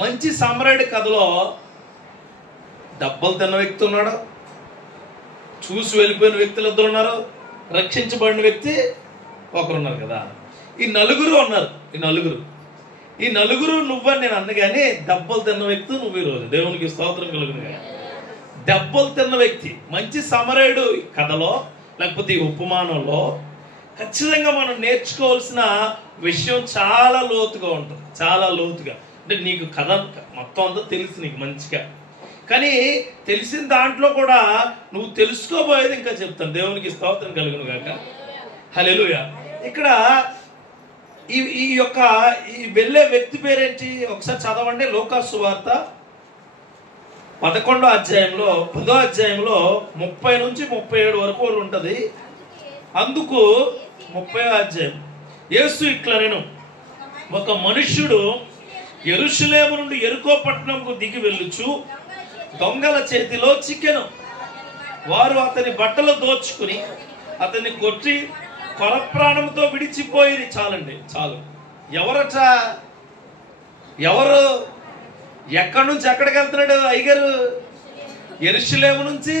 మంచి సామ్రాయుడి కథలో దెబ్బలు తిన్న వ్యక్తి ఉన్నాడు, చూసి వెళ్ళిపోయిన వ్యక్తులు ఇద్దరు ఉన్నారు, రక్షించబడిన వ్యక్తి ఒకరున్నారు కదా. ఈ నలుగురు ఉన్నారు. ఈ నలుగురు నువ్వని నేను అన్న కానీ దెబ్బలు తిన్న వ్యక్తి నువ్వు. ఈరోజు దేవునికి స్తోత్రం కలుగును గాక. దెబ్బలు తిన్న వ్యక్తి మంచి సమరయుడు కథలో లేకపోతే ఈ ఉపమానంలో ఖచ్చితంగా మనం నేర్చుకోవాల్సిన విషయం చాలా లోతుగా ఉంటుంది. చాలా లోతుగా అంటే నీకు కథ మొత్తం అంతా తెలుసు నీకు మంచిగా, కానీ తెలిసిన దాంట్లో కూడా నువ్వు తెలుసుకోబోయేది ఇంకా చెప్తాను. దేవునికి స్తోత్రం కలుగును గాక. హల్లెలూయా. ఇక్కడ ఈ యొక్క ఈ వెళ్ళే వ్యక్తి పేరేంటి ఒకసారి చదవండి. లూకాసు సువార్త 11వ అధ్యాయంలో 10వ అధ్యాయంలో 30 నుంచి 37 వరకు ఉంటుంది. అందుకు 30వ అధ్యాయం. యేసు ఇట్లా నేను ఒక మనుష్యుడు యెరూషలేము నుండి యెరికో పట్టణంకు దిగి వెళ్ళుచు దొంగల చేతిలో చిక్కెను. వారు అతని బట్టలు దోచుకుని అతన్ని కొట్టి కొరప్రాణంతో విడిచిపోయి. చాలండి, చాలు. ఎవరట? ఎవరు? ఎక్కడి నుంచి ఎక్కడికి వెళ్తున్నాడు అయ్యగారు? యెరూషలేము నుంచి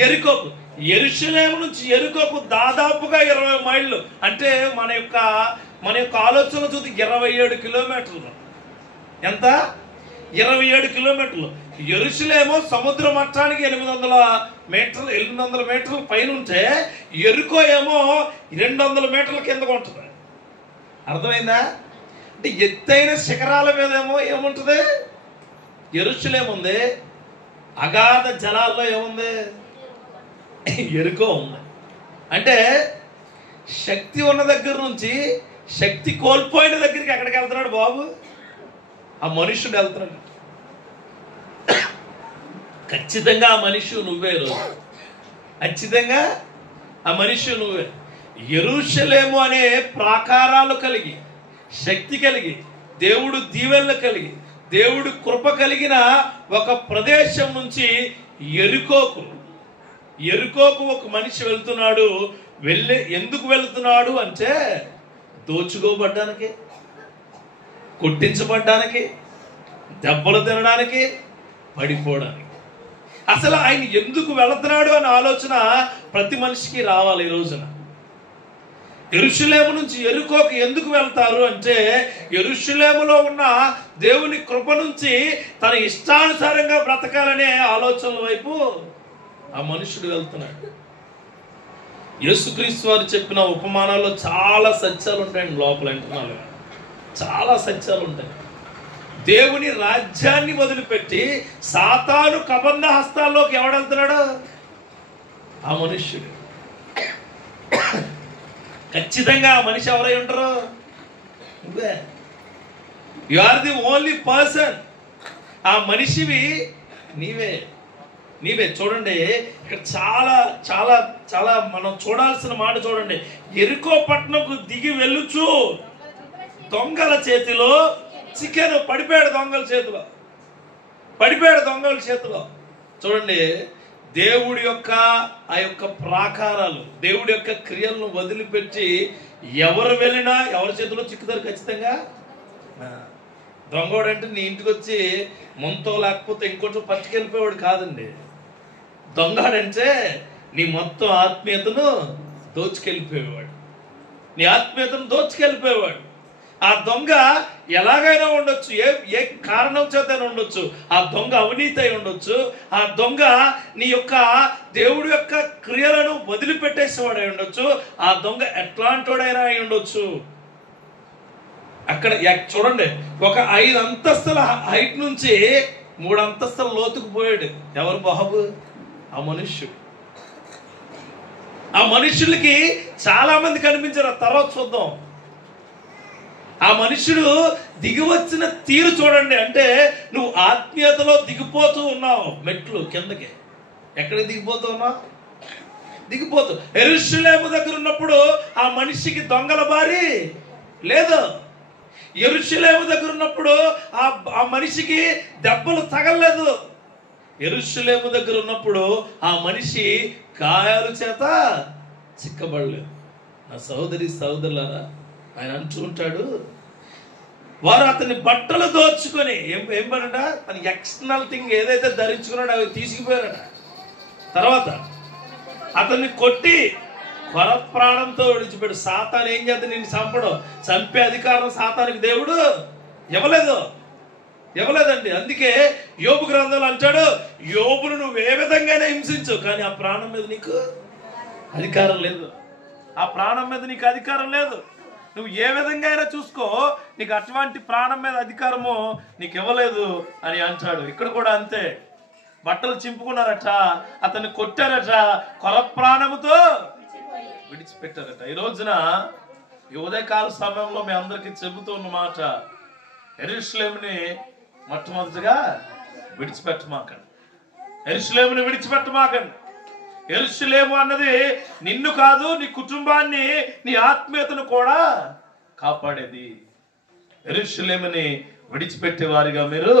యెరికోకు. యెరూషలేము నుంచి యెరికోకు దాదాపుగా 20 మైళ్ళు. అంటే మన యొక్క ఆలోచన చూసి 27 కిలోమీటర్లు. ఎంత? 27 కిలోమీటర్లు. యెరూషలేము సముద్ర మట్టానికి 800 మీటర్ల పైన ఉంటే యెరికో ఏమో 200 మీటర్ల కిందకు ఉంటుంది. అర్థమైందా? అంటే ఎత్తైన శిఖరాల మీద ఏముంటుంది? యెరూషలేము ఉంది. అగాధ జలాల్లో ఏముంది? యెరికో ఉంది. అంటే శక్తి ఉన్న దగ్గర నుంచి శక్తి కోల్పోయిన దగ్గరికి ఎక్కడికి వెళ్తున్నాడు బాబు? ఆ మనుష్యుడు వెళ్తున్నాడు. ఖచ్చితంగా ఆ మనిషి నువ్వే. రోజు ఖచ్చితంగా ఆ మనిషి నువ్వే. యెరూషలేము అనే ప్రాకారాలు కలిగి, శక్తి కలిగి, దేవుడు దీవెనలు కలిగి, దేవుడు కృప కలిగిన ఒక ప్రదేశం నుంచి యెరికోకు ఒక మనిషి వెళ్తున్నాడు. ఎందుకు వెళ్తున్నాడు అంటే దోచుకోబడ్డానికి, కొట్టించబడ్డానికి, దెబ్బలు తినడానికి, పడిపోవడానికి. అసలు ఆయన ఎందుకు వెళుతున్నాడు అనే ఆలోచన ప్రతి మనిషికి రావాలి. ఈ రోజున యెరూషలేము నుంచి యెరికోకు ఎందుకు వెళ్తారు అంటే యెరూషలేములో ఉన్న దేవుని కృప నుంచి తన ఇష్టానుసారంగా బ్రతకాలనే ఆలోచనల వైపు ఆ మనుషుడు వెళ్తున్నాడు. యేసుక్రీస్తు వారు చెప్పిన ఉపమానాల్లో చాలా సత్యాలు ఉంటాయండి. లోపల వింటున్నారు, చాలా సత్యాలు ఉంటాయి. దేవుని రాజ్యాన్ని వదిలిపెట్టి సాతాను కబంధ హస్తాల్లోకి ఎవడెళ్తున్నాడు? ఆ మనుష్యుడు. ఖచ్చితంగా ఆ మనిషి ఎవరై ఉంటారు? నువ్వే. You are the only person. ఆ మనిషివి నీవే. చూడండి, ఇక్కడ చాలా చాలా చాలా మనం చూడాల్సిన మాట చూడండి. యెరికో పట్టణంకు దిగి వెళ్ళుచు దొంగల చేతిలో చికెన్. పడిపోయాడు దొంగల చేతిలో. చూడండి, దేవుడి యొక్క ఆ యొక్క ప్రాకారాలు, దేవుడి యొక్క క్రియలను వదిలిపెట్టి ఎవరు వెళ్ళినా ఎవరి చేతిలో చిక్కుతారు ఖచ్చితంగా. దొంగోడు అంటే నీ ఇంటికి వచ్చి ముంతో లేకపోతే ఇంకోటి పట్టుకెళ్ళిపోయాడు కాదండి. దొంగడంటే నీ మొత్తం ఆత్మీయతను దోచుకెళ్ళిపోయేవాడు. ఆ దొంగ ఎలాగైనా ఉండొచ్చు, ఏ కారణం చేతైనా ఉండొచ్చు. ఆ దొంగ అవినీతి అయి ఉండొచ్చు. ఆ దొంగ నీ యొక్క దేవుడి యొక్క క్రియలను వదిలిపెట్టేసేవాడై ఉండొచ్చు. ఆ దొంగ ఎట్లాంటోడైనా అయి ఉండొచ్చు. అక్కడ చూడండి, ఒక 5 అంతస్తుల హైట్ నుంచి 3 అంతస్తుల లోతుకు పోయాడు. ఎవరు బాబు? ఆ మనుష్యుడు. ఆ మనుష్యులకి చాలా మంది కనిపించారు. తర్వాత చూద్దాం. ఆ మనుష్యుడు దిగి వచ్చిన తీరు చూడండి. అంటే నువ్వు ఆత్మీయతలో దిగిపోతూ ఉన్నావు. మెట్లు కిందకి ఎక్కడికి దిగిపోతూ ఉన్నావు? యెరూషలేము దగ్గర ఉన్నప్పుడు ఆ మనిషికి దొంగల బారి లేదు. యెరూషలేము దగ్గర ఉన్నప్పుడు ఆ మనిషికి దెబ్బలు తగలలేదు. యెరూషలేము దగ్గర ఉన్నప్పుడు ఆ మనిషి గాయాల చేత చిక్కబడలేదు. నా సహోదరులారా, ఆయన అంటూ ఉంటాడు, వారు అతని బట్టలు దోచుకొని ఏం పనట, తన ఎక్స్టర్నల్ థింగ్ ఏదైతే ధరించుకున్నాడో అవి తీసుకుపోయారట. తర్వాత అతన్ని కొట్టి కొర ప్రాణంతో విడిచిపెట్టు. సాతాను ఏం చేద్దాం, నిన్ను చంపడం, చంపే అధికారం సాతానికి దేవుడు ఇవ్వలేదండి. అందుకే యోబు గ్రంథంలో అంటాడు, యోబును నువ్వు ఏ విధంగానే హింసించు, కానీ ఆ ప్రాణం మీద నీకు అధికారం లేదు. ఆ ప్రాణం మీద నీకు అధికారం లేదు. నువ్వు ఏ విధంగా అయినా చూసుకో, నీకు అటువంటి ప్రాణం మీద అధికారము నీకు ఇవ్వలేదు అని అంటాడు. ఇక్కడ కూడా అంతే. బట్టలు చింపుకున్నారట, అతన్ని కొట్టారట, కొర ప్రాణముతో విడిచిపెట్టారట. ఈ రోజున ఈ ఉదయకాల సమయంలో మీ అందరికీ చెబుతూ ఉన్నమాట, యెరూషలేముని మొట్టమొదటిగా విడిచిపెట్టమాకండి. యెరూషలేముని విడిచిపెట్టమాకండి. యెరూషలేము అన్నది నిన్ను కాదు, నీ కుటుంబాన్ని, నీ ఆత్మీయతను కూడా కాపాడేది. యెరూషలేముని విడిచిపెట్టే వారిగా మీరు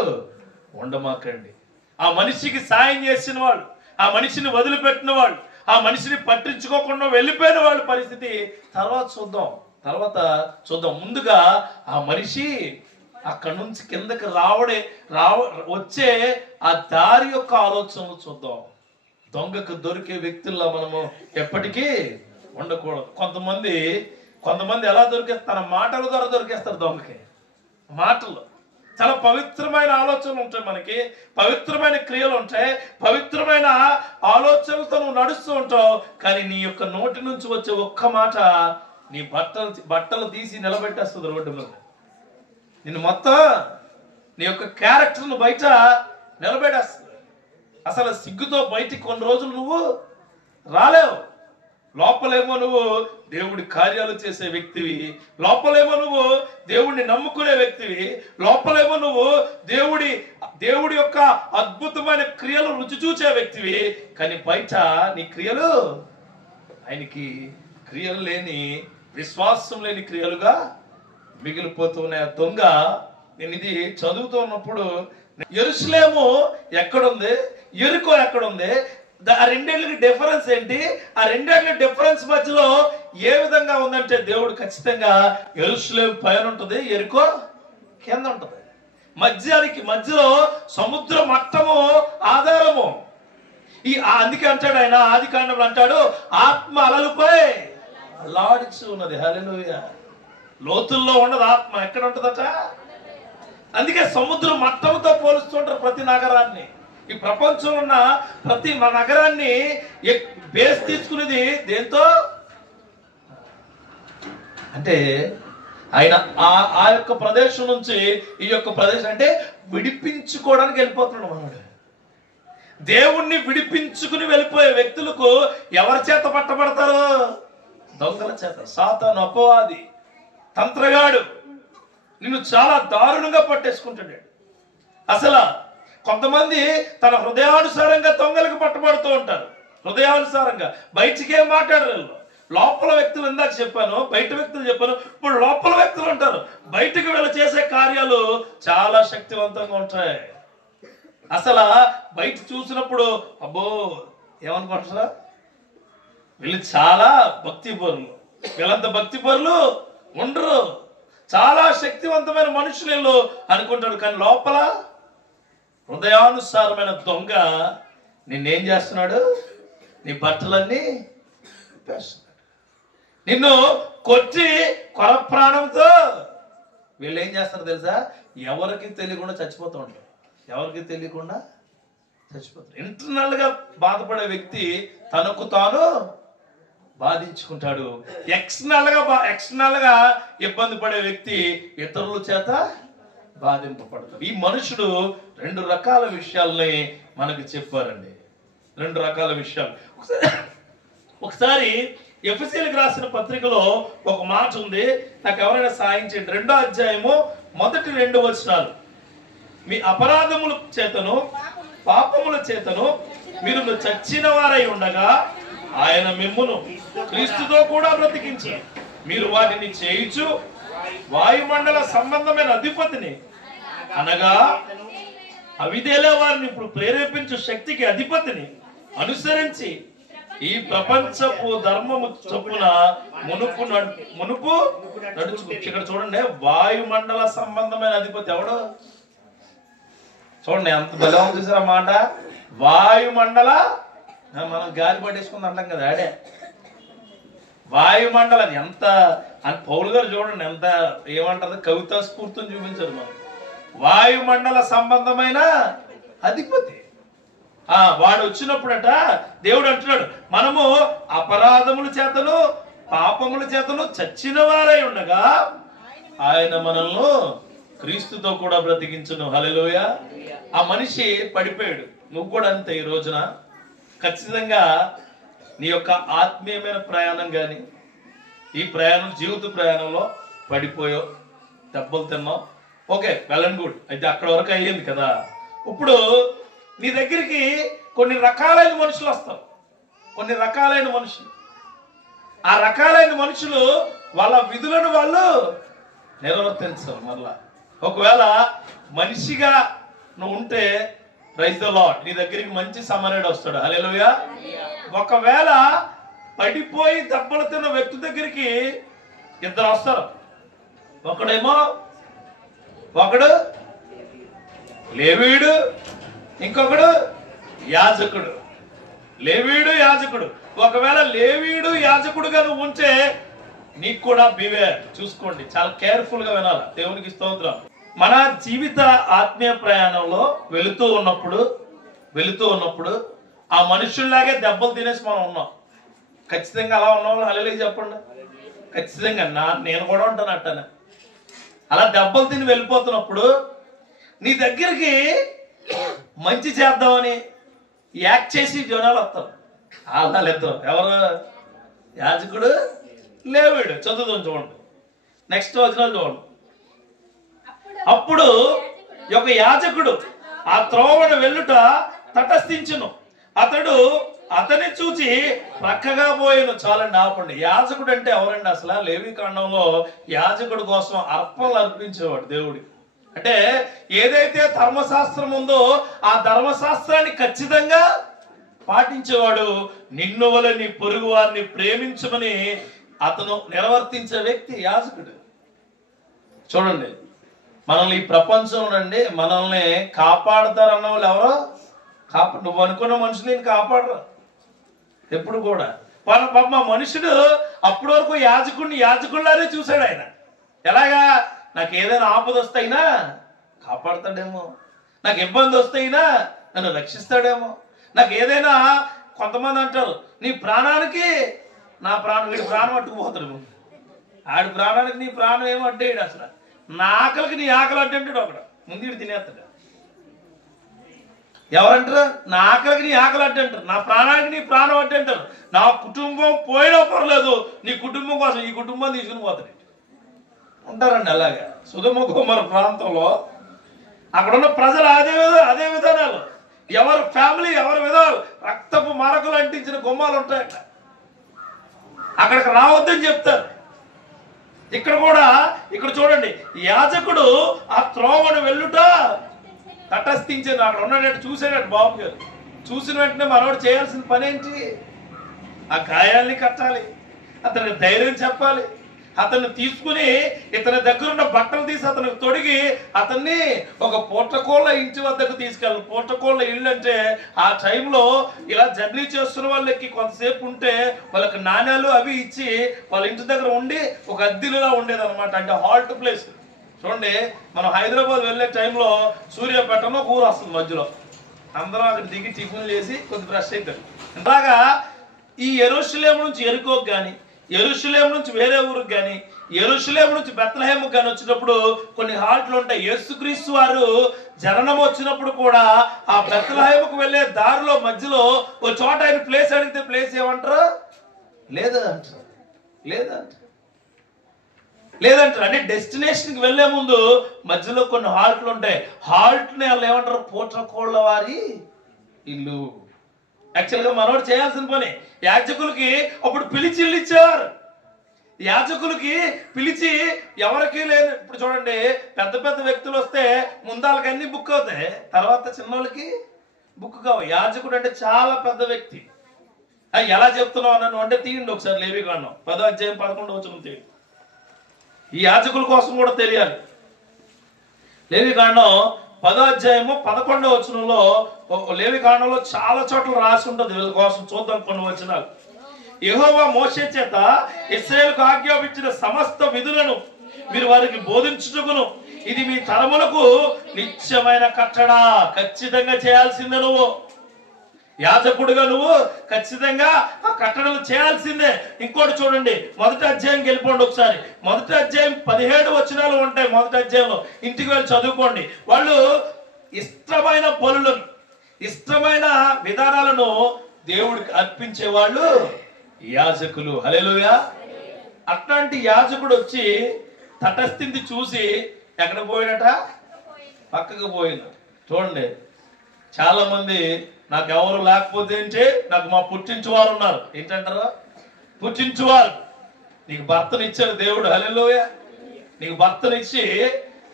ఉండమాకండి. ఆ మనిషికి సాయం చేసిన వాళ్ళు, ఆ మనిషిని వదిలిపెట్టిన వాళ్ళు, ఆ మనిషిని పట్టించుకోకుండా వెళ్ళిపోయిన వాళ్ళ పరిస్థితి తర్వాత చూద్దాం. ముందుగా ఆ మనిషి అక్కడి నుంచి కిందకి వచ్చే ఆ దారి యొక్క ఆలోచనలు చూద్దాం. దొంగకు దొరికే వ్యక్తుల్లో మనము ఎప్పటికీ ఉండకూడదు. కొంతమంది ఎలా తన మాటల ద్వారా దొరికేస్తారు. దొంగకి మాటలు చాలా పవిత్రమైన ఆలోచనలు ఉంటాయి, మనకి పవిత్రమైన క్రియలు ఉంటాయి, పవిత్రమైన ఆలోచనలతో నువ్వు నడుస్తూ ఉంటావు. కానీ నీ యొక్క నోటి నుంచి వచ్చే ఒక్క మాట నీ బట్టలు తీసి నిలబెట్టేస్తుంది రోడ్డు మీద. నిన్ను మొత్తం నీ యొక్క క్యారెక్టర్ను బయట నిలబెట్టేస్తుంది. అసలు సిగ్గుతో బయటికి కొన్ని రోజులు నువ్వు రాలేవు. లోపలేమో నువ్వు దేవుడి కార్యాలు చేసే వ్యక్తివి, లోపలేమో నువ్వు దేవుడిని నమ్ముకునే వ్యక్తివి, లోపలేమో నువ్వు దేవుడి యొక్క అద్భుతమైన క్రియలు రుచి చూసే వ్యక్తివి. కానీ బయట నీ క్రియలు ఆయనకి క్రియలు లేని, విశ్వాసం లేని క్రియలుగా మిగిలిపోతున్నాయి. దొంగ, నేను ఇది చదువుతూ ఉన్నప్పుడు యెరూషలేము ఎక్కడుంది, యెరికో ఎక్కడుంది, ఆ రెండేళ్ళకి డిఫరెన్స్ ఏంటి, ఆ రెండేళ్ళ డిఫరెన్స్ మధ్యలో ఏ విధంగా ఉందంటే, దేవుడు ఖచ్చితంగా యెరూషలేము పైన ఉంటుంది, యెరికో కింద ఉంటుంది. మధ్యలో సముద్ర మట్టము ఆధారము. అందుకే అంటాడు ఆయన ఆది కాండంలో అంటాడు, ఆత్మ అలలపై అల్లాడుచు ఉన్నది. హల్లెలూయా. లోతుల్లో ఉండదు ఆత్మ, ఎక్కడ ఉంటుందట. అందుకే సముద్ర మట్టంతో పోలుస్తుంటారు ప్రతి నగరాన్ని. ఈ ప్రపంచంలో ఉన్న ప్రతి నగరాన్ని బేస్ తీసుకునేది దేంతో అంటే, ఆయన ఆ యొక్క ప్రదేశం నుంచి ఈ యొక్క ప్రదేశం అంటే విడిపించుకోవడానికి వెళ్ళిపోతున్నాడు మనవాడు. దేవుణ్ణి విడిపించుకుని వెళ్ళిపోయే వ్యక్తులకు ఎవరి చేత పట్టబడతారు? దొంగల చేత. సాతాను, అపవాది, తంత్రగాడు నిన్ను చాలా దారుణంగా పట్టేసుకుంటాడు. అసలు కొంతమంది తన హృదయానుసారంగా దొంగలకు పట్టబడుతూ ఉంటారు. హృదయానుసారంగా బయటికి ఏం మాట్లాడరు. లోపల వ్యక్తులు ఇందాక చెప్పాను, బయట వ్యక్తులు చెప్పాను, ఇప్పుడు లోపల వ్యక్తులు ఉంటారు. బయటకు వీళ్ళు చేసే కార్యాలు చాలా శక్తివంతంగా ఉంటాయి. అసలు బయట చూసినప్పుడు అబ్బో ఏమనుకుంటారా, వీళ్ళు చాలా భక్తి పరులు, వీళ్ళంత భక్తి పరులు ఉండరు, చాలా శక్తివంతమైన మనుషులు అనుకుంటాడు. కానీ లోపల హృదయానుసారమైన దొంగ నిన్నేం చేస్తున్నాడు? నీ బట్టలన్నీ నిన్ను కొట్టి కొర ప్రాణంతో వీళ్ళు ఏం చేస్తారు తెలుసా? ఎవరికి తెలియకుండా చచ్చిపోతూ ఉంటారు. ఎవరికి తెలియకుండా చచ్చిపోతారు. ఇంటర్నల్ గా బాధపడే వ్యక్తి తనకు తాను బాధించుకుంటాడు. ఎక్స్టర్నల్ గా ఇబ్బంది పడే వ్యక్తి ఇతరుల చేత బాధింపబడతాడు. ఈ మనుషుడు 2 రకాల విషయాల్ని మనకు చెప్పారండి. 2 రకాల విషయాలు. ఒకసారి ఎఫెసీయులకు రాసిన పత్రికలో ఒక మాట ఉంది, నాకు ఎవరైనా సాయం చేయండి. 2వ అధ్యాయము మొదటి 2 వచనాలు. మీ అపరాధముల చేతను పాపముల చేతను మీరు చచ్చిన వారై ఉండగా ఆయన మిమ్మును క్రీస్తుతో కూడా బ్రతికించి మీరు వాటిని చేయించు వాయుమండల సంబంధమైన అధిపతిని అనగా అవిధేల వారిని ఇప్పుడు ప్రేరేపించు శక్తికి అధిపతిని అనుసరించి ఈ ప్రపంచపు ధర్మము చొప్పున మునుపు నడుచు. ఇక్కడ చూడండి, వాయుమండల సంబంధమైన అధిపతి ఎవడు? చూడండి ఎంత బలం చూసారా మాట. వాయుమండల, మనం గాలి పట్టేసుకుంది అంటాం కదా, ఆడే వాయుమండలం. ఎంత అని పౌలు గారు చూడండి ఎంత ఏమంటారు, కవితా స్ఫూర్తిని చూపించారు మనం. వాయుమండల సంబంధమైన అధిపతి. వాడు వచ్చినప్పుడట దేవుడు అంటున్నాడు, మనము అపరాధముల చేతను పాపముల చేతను చచ్చిన వారై ఉండగా ఆయన మనల్ని క్రీస్తుతో కూడా బ్రతికించును. హల్లెలూయా. ఆ మనిషి పడిపోయాడు. నువ్వు కూడా అంతే. ఈ రోజున ఖచ్చితంగా నీ యొక్క ఆత్మీయమైన ప్రయాణం కానీ ఈ ప్రయాణం జీవిత ప్రయాణంలో పడిపోయావు, దెబ్బలు తిన్నావు. Okay, well and good. అయితే అక్కడ వరకు అయ్యింది కదా. ఇప్పుడు నీ దగ్గరికి కొన్ని రకాలైన మనుషులు వస్తారు. కొన్ని రకాలైన మనుషులు, ఆ రకాలైన మనుషులు వాళ్ళ విధులను వాళ్ళు నిర్వర్తించరు. మరలా ఒకవేళ మనిషిగా నువ్వు ఉంటే ప్రైజ్ ద లార్డ్, నీ దగ్గరికి మంచి సమరయుడు వస్తాడు. హల్లెలూయా. ఒకవేళ పడిపోయి దెబ్బలు తిన్న వ్యక్తి దగ్గరికి ఇద్దరు వస్తారు. ఒకడు లేవీయుడు, ఇంకొకడు యాజకుడు. లేవీయుడు, యాజకుడు. ఒకవేళ లేవీయుడు యాజకుడుగా నువ్వు ఉంటే నీకు కూడా బివేర్, చూసుకోండి, చాలా కేర్ఫుల్ గా వినాలి. దేవునికి స్తోత్రం. మన జీవిత ఆత్మీయ ప్రయాణంలో వెళుతూ ఉన్నప్పుడు ఆ మనుషుల్లాగే దెబ్బలు తినేసి మనం ఉన్నాం. ఖచ్చితంగా అలా ఉన్నాం. హల్లెలూయా చెప్పండి. ఖచ్చితంగా నేను కూడా ఉంటాను అట్టనే. అలా దెబ్బలు తిని వెళ్ళిపోతున్నప్పుడు నీ దగ్గరికి మంచి చేద్దామని యాక్ట్ చేసి జనాలు వస్తారు. వాళ్ళిద్దరు ఎవరు? యాజకుడు, లేవీయుడు. చదువుతాం చూడండి, నెక్స్ట్ వచనం చూడండి. అప్పుడు ఒక యాజకుడు ఆ త్రోవను వెళ్ళుట తటస్థించును, అతని చూచి ప్రక్కగా పోయిను. చాలండి, ఆపండి. యాజకుడు అంటే ఎవరండి అసలు? లేవి కాండంలో యాజకుడు కోసం అర్పణలు అర్పించేవాడు దేవుడికి. అంటే ఏదైతే ధర్మశాస్త్రం ఉందో ఆ ధర్మశాస్త్రాన్ని ఖచ్చితంగా పాటించేవాడు. నిన్ను వలె నీ పొరుగు వారిని ప్రేమించమని అతను నిర్వర్తించే వ్యక్తి యాజకుడు. చూడండి, మనల్ని ఈ ప్రపంచం నుండి మనల్ని కాపాడుతారన్న వాళ్ళు ఎవరో నువ్వు అనుకున్న మనుషులు నేను కాపాడరు ఎప్పుడు కూడా. పాప మనుషుడు అప్పటి వరకు యాజకుడిలానే చూశాడు. ఆయన ఎలాగా? నాకు ఏదైనా ఆపద వస్తాయినా కాపాడుతాడేమో, నాకు ఇబ్బంది వస్తాయినా నన్ను రక్షిస్తాడేమో, నాకు ఏదైనా, కొంతమంది అంటారు నీ ప్రాణానికి నా ప్రాణం, వీడి ప్రాణం అట్టుకుపోతాడు, ఆడి ప్రాణానికి నీ ప్రాణం ఏమో అడ్డేయడు. అసలు నా ఆకలికి నీ ఆకలి అడ్డంటాడు ఒకడు, ముందు వీడు తినేస్తాడు. ఎవరంటారు? నా ఆకలికి నీ ఆకలి అడ్డంటారు, నా ప్రాణానికి నీ ప్రాణం అడ్డంటారు. నా కుటుంబం పోయినా పర్లేదు, నీ కుటుంబం కోసం ఈ కుటుంబం తీసుకుని పోతాడు. ఉంటారండి అలాగా. సుధమ కుమార ప్రాంతంలో అక్కడున్న ప్రజలు అదే విధానాలు, ఎవరు ఫ్యామిలీ ఎవరి విధాలు, రక్తపు మరకలు అంటించిన గుమ్మాలు ఉంటాయి. అక్కడికి రావద్దని చెప్తారు. ఇక్కడ చూడండి, యాజకుడు ఆ త్రోవను వెళ్ళుట తటస్థించాడు. అక్కడ ఉన్నాడట, చూసాడట బాబు గారు. చూసిన వెంటనే మనోడు చేయాల్సిన పని ఏంటి? ఆ గాయాల్ని కట్టాలి, అతనికి ధైర్యం చెప్పాలి, అతన్ని తీసుకుని ఇతని దగ్గర ఉన్న బట్టలు తీసి అతనికి తొడిగి అతన్ని ఒక పూటకోళ్ళ ఇంటి వద్దకు తీసుకెళ్ళాలి. పూటకోళ్ళ ఇల్లు అంటే ఆ టైంలో ఇలా జర్నీ చేస్తున్న వాళ్ళకి కొంతసేపు ఉంటే వాళ్ళకి నాణ్యాలు అవి ఇచ్చి వాళ్ళ ఇంటి దగ్గర ఉండి ఒక అద్దెలులా ఉండేది అనమాట. అంటే హాల్ట్ ప్లేస్. చూడండి, మనం హైదరాబాద్ వెళ్ళే టైంలో సూర్యాపేటలో ఊరు వస్తుంది మధ్యలో, అందరం అక్కడ దిగి టిఫిన్ చేసి కొద్ది ఫ్రెష్ అవుతారు. అలాగా ఈ యెరూషలేము నుంచి ఎరుకోకు కానీ, యెరూషలేము నుంచి వేరే ఊరికి కానీ, యెరూషలేము నుంచి బెత్లెహేముకు కానీ వచ్చినప్పుడు కొన్ని హాల్ట్లు ఉంటాయి. యేసుక్రీస్తు వారు జననం వచ్చినప్పుడు కూడా ఆ బెత్లెహేముకు వెళ్ళే దారిలో మధ్యలో ఓ చోట ఆయన ప్లేస్ అడిగితే ప్లేస్ ఏమంటారు? లేదంటారు. అంటే డెస్టినేషన్కి వెళ్లే ముందు మధ్యలో కొన్ని హాల్ట్లు ఉంటాయి. హాల్ట్ని వాళ్ళు ఏమంటారు? పూటకోళ్ళ వారి ఇల్లు. యాక్చువల్గా మనోడు చేయాల్సిన పని, యాజకులకి అప్పుడు పిలిచి ఇల్లు ఇచ్చేవారు. యాజకులకి పిలిచి ఎవరికి లేదు. ఇప్పుడు చూడండి, పెద్ద పెద్ద వ్యక్తులు వస్తే ముందాలకి అన్ని బుక్ అవుతాయి, తర్వాత చిన్నోళ్ళకి బుక్ కావు. యాజకుడు అంటే చాలా పెద్ద వ్యక్తి. ఎలా చెప్తున్నావు నన్ను అంటే తీయండి ఒకసారి లేవికాండం 10వ అధ్యాయం 11వ వచనం తీయండి. ఈ యాజకుల కోసం కూడా తెలియాలి. లేవికాండం 10వ అధ్యాయము 11వ వచనంలో, లేవికాండంలో చాలా చోట్ల రాసి ఉంటుంది. వీళ్ళ కోసం చూద్దాం కొన్ని వచనాలు. యెహోవా మోషే చేత ఇశ్రాయేలుకు ఆజ్ఞాపించిన సమస్త విధులను మీరు వారికి బోధించుటకును ఇది మీ తరములకు నిత్యమైన కట్టడ. ఖచ్చితంగా చేయాల్సిందే. నువ్వు యాజకుడిగా నువ్వు ఖచ్చితంగా ఆ కట్టడలు చేయాల్సిందే. ఇంకోటి చూడండి, 1వ అధ్యాయంకి వెళ్ళిపోండి ఒకసారి. 1వ అధ్యాయం 17 వచనాలు ఉంటాయి. 1వ అధ్యాయంలో ఇంటికి వెళ్ళి చదువుకోండి. వాళ్ళు ఇష్టమైన పనులను, ఇష్టమైన విధానాలను దేవుడికి అర్పించే వాళ్ళు యాజకులు. హల్లెలూయా. అట్లాంటి యాజకుడు వచ్చి తటస్థితి చూసి ఎక్కడ పోయినట? పక్కకు పోయిన. చూడండి, చాలా మంది నాకు ఎవరు లేకపోతే ఏంటి, నాకు మా పుట్టించువారు ఉన్నారు. ఏంటంటారు? పుట్టించువారు. నీకు భర్తనిచ్చారు దేవుడు. హల్లెలూయా. నీకు భర్తనిచ్చి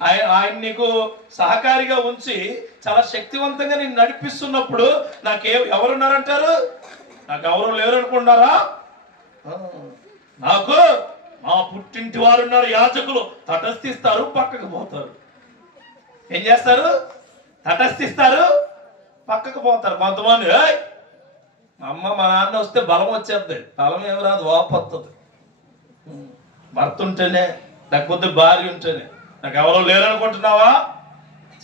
ఆయన నీకు సహకారిగా ఉంచి చాలా శక్తివంతంగా నేను నడిపిస్తున్నప్పుడు ఎవరున్నారంటారు? నాకు ఎవరు లేరు అనుకుంటున్నారా? నాకు మా పుట్టింటి వారు ఉన్నారు. యాజకులు తటస్థిస్తారు, పక్కకు పోతారు. ఏం చేస్తారు? తటస్థిస్తారు, పక్కకు పోతారు. కొంతమంది మా అమ్మ మా నాన్న వస్తే బలం వచ్చేద్ది, బలం ఏమి రాదు, వాపొస్తుంది. భర్త ఉంటేనే, లేకపోతే భార్య ఉంటేనే. నాకు ఎవరో లేరనుకుంటున్నావా?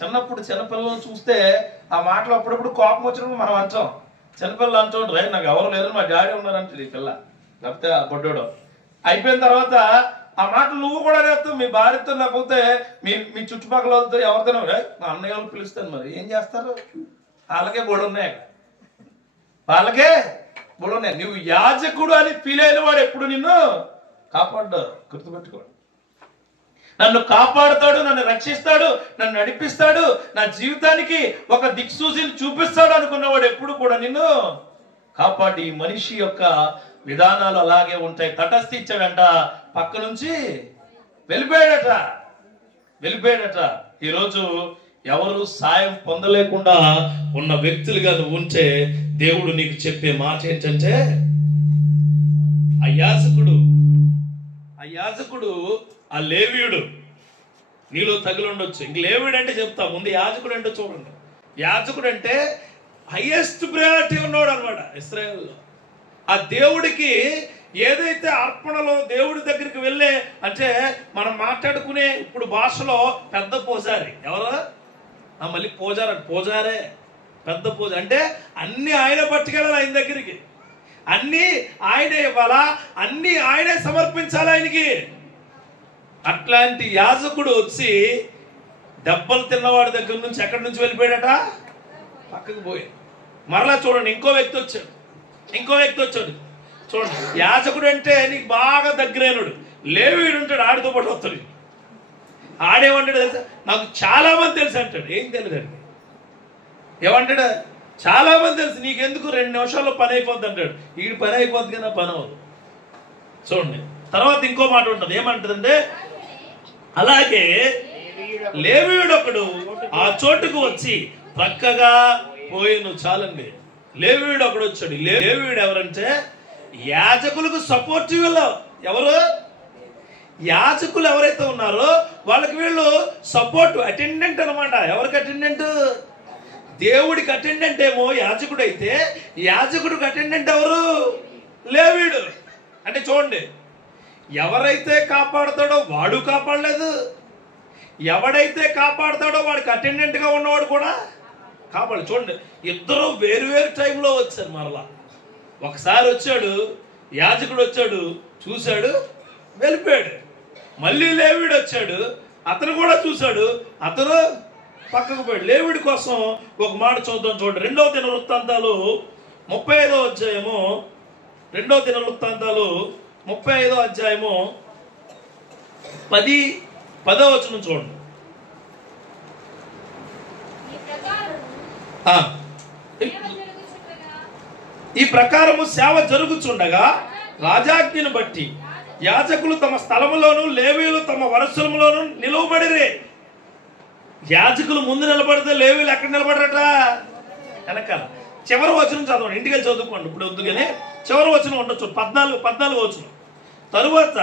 చిన్నపిల్లలను చూస్తే ఆ మాటలు అప్పుడప్పుడు కోపం వచ్చినప్పుడు మనం అంటాం. చిన్నపిల్లలు అంటుంటారు, నాకు ఎవరు లేరు, మా డాడీ ఉన్నారంటే ఈ పిల్ల, లేకపోతే ఆ పొడ్డోడు. అయిపోయిన తర్వాత ఆ మాటలు నువ్వు కూడా నేస్తావు. మీ భార్యతో, లేకపోతే మీ చుట్టుపక్కల వాళ్ళతో ఎవరితోనో మా అన్నయ్య వాళ్ళు పిలుస్తాను. మరి ఏం చేస్తారు? వాళ్ళకే బోడున్నాయి, వాళ్ళకే బోడున్నాయి. నువ్వు యాజకుడు అని ఫీల్ అయిన వాడు ఎప్పుడు నిన్ను కాపాడ్డారు. గుర్తుపెట్టుకోండి. నన్ను కాపాడుతాడు, నన్ను రక్షిస్తాడు, నన్ను నడిపిస్తాడు, నా జీవితానికి ఒక దిక్సూచిని చూపిస్తాడు అనుకున్నవాడు ఎప్పుడు కూడా నిన్ను కాపాడి. ఈ మనిషి యొక్క విధానాలు అలాగే ఉంటాయి. తటస్థించాడంట, పక్క నుంచి వెళ్ళిపోయాడట. ఈరోజు ఎవరు సాయం పొందలేకుండా ఉన్న వ్యక్తులుగా నువ్వు ఉంటే దేవుడు నీకు చెప్పే మాట ఏంటంటే, ఆ యాజకుడు ఆ లేవీయుడు నీలో తగిలి ఉండొచ్చు. ఇంక లేవీయుడు అంటే చెప్తా, ముందు యాజకుడు అంటే చూడండి. యాజకుడు అంటే హైయెస్ట్ ప్రయారిటీ ఉన్నాడు అనమాట ఇశ్రాయేలులో. ఆ దేవుడికి ఏదైతే అర్పణలో దేవుడి దగ్గరికి వెళ్ళే, అంటే మనం మాట్లాడుకునే ఇప్పుడు భాషలో పెద్ద పూజారి ఎవరు? మళ్ళీ పూజారే పెద్ద పూజ అంటే అన్ని ఆయన పట్టుకెళ్ళాలి ఆయన దగ్గరికి, అన్ని ఆయనే ఇవ్వాలా, అన్ని ఆయనే సమర్పించాలి ఆయనకి. అట్లాంటి యాజకుడు వచ్చి దెబ్బలు తిన్నవాడి దగ్గర నుంచి ఎక్కడి నుంచి వెళ్ళిపోయాడట? పక్కకు పోయి. మరలా చూడండి, ఇంకో వ్యక్తి వచ్చాడు. చూడండి, యాజకుడు అంటే నీకు బాగా దగ్గరైనడు లేవీయుడు ఉంటాడు, ఆడితో పాటు వస్తాడు. ఆడేమంటాడు తెలుసా? నాకు చాలా మంది తెలుసు అంటాడు. ఏం తెలియదు అండి, ఏమంటాడు? చాలా మంది తెలుసు, నీకెందుకు 2 నిమిషాల్లో పని అయిపోద్ది అంటాడు. వీడి పని అయిపోద్ది కానీ పని అవ్వదు. చూడండి, తర్వాత ఇంకో మాట ఉంటుంది. ఏమంటుందంటే, అలాగే లేవీయుడు ఒకడు ఆ చోటుకు వచ్చి ప్రక్కగా పోయిను. చాలండి, లేవీయుడు ఒకడు వచ్చాడు. లేవీయుడు ఎవరంటే యాజకులకు సపోర్టివ్. ఎవరు? యాజకులు ఎవరైతే ఉన్నారో వాళ్ళకి వీళ్ళు సపోర్ట్, అటెండెంట్ అనమాట. ఎవరికి అటెండెంట్? దేవుడికి అటెండెంట్ ఏమో యాజకుడు అయితే, యాజకుడికి అటెండెంట్ ఎవరు? లేవీయుడు. అంటే చూడండి, ఎవరైతే కాపాడుతాడో వాడు కాపాడలేదు, ఎవడైతే కాపాడుతాడో వాడికి అటెండెంట్ గా ఉన్నవాడు కూడా కాపాడు. చూడండి, ఇద్దరు వేరు టైంలో వచ్చారు. మరలా ఒకసారి వచ్చాడు యాజకుడు, వచ్చాడు, చూశాడు, వెళ్ళిపోయాడు. మళ్ళీ లేవీయుడు వచ్చాడు, అతను కూడా చూశాడు, అతను పక్కకు పోయాడు. లేవీయుడి కోసం ఒక మాట చూద్దాం. చూడండి, 2వ దినవృత్తాంతాలు 35వ అధ్యాయము, 2వ దినవృత్తాంతాలు 35వ అధ్యాయము 10వ వచనం చూడండి. ఈ ప్రకారము సేవ జరుగుచుండగా రాజాజ్ఞను బట్టి యాజకులు తమ స్థలములోను లేవీయులు తమ వరుసలములోను నిలువబడిరే. యాజకులు ముందు నిలబడితే లేవీయులు ఎక్కడ నిలబడరట? వెనకాల. చివరి వచనం చదవండి, ఇంటికి వెళ్ళి చదువుకోండి, ఇప్పుడు వద్దు కానీ చివరి వచనం ఉండొచ్చు, 14 వచనం. తరువాత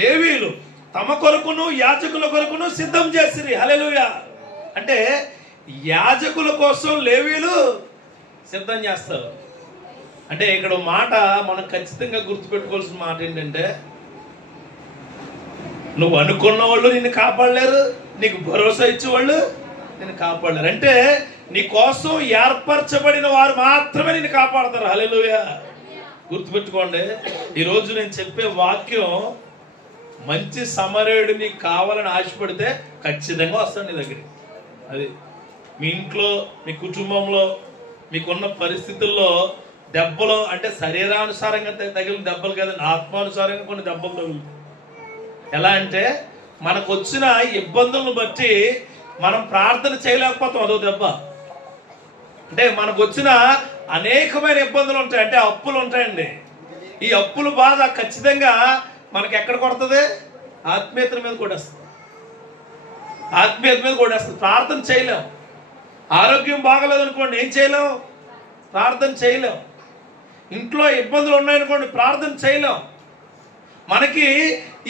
లేవీయులు తమ కొరకును యాజకుల కొరకును సిద్ధం చేసిరి. హల్లెలూయా. అంటే యాజకుల కోసం లేవీయులు సిద్ధం చేస్తారు. అంటే ఇక్కడ మాట మనం ఖచ్చితంగా గుర్తుపెట్టుకోవాల్సిన మాట ఏంటంటే, నువ్వు అనుకున్న వాళ్ళు నిన్ను కాపాడలేరు, నీకు భరోసా ఇచ్చేవాళ్ళు నిన్ను కాపాడలేరు. అంటే నీ కోసం ఏర్పరచబడిన వారు మాత్రమే నిన్ను కాపాడతారు. హల్లెలూయా. గుర్తుపెట్టుకోండి, ఈరోజు నేను చెప్పే వాక్యం మంచి సమరయుడు నీకు కావాలని ఆశపడితే ఖచ్చితంగా వస్తాడు నీ దగ్గరికి. అది మీ ఇంట్లో, మీ కుటుంబంలో, మీకున్న పరిస్థితుల్లో దెబ్బలు అంటే శరీరానుసారంగా తగిలిన దెబ్బలు కదండి, ఆత్మానుసారంగా కొన్ని దెబ్బలు తగులుతాయి. ఎలా అంటే మనకు వచ్చిన ఇబ్బందులను బట్టి మనం ప్రార్థన చేయలేకపోతాం, అదో దెబ్బ. అంటే మనకు వచ్చిన అనేకమైన ఇబ్బందులు ఉంటాయి, అంటే అప్పులు ఉంటాయండి. ఈ అప్పుల బాధ ఖచ్చితంగా మనకి ఎక్కడ కొడుతుంది? ఆత్మీయత మీద కొట్టేస్తుంది, ఆత్మీయత మీద కొట్టేస్తుంది. ప్రార్థన చేయలేం. ఆరోగ్యం బాగలేదు అనుకోండి, ఏం చేయలేం? ప్రార్థన చేయలేం. ఇంట్లో ఇబ్బందులు ఉన్నాయనుకోండి, ప్రార్థన చేయలేం. మనకి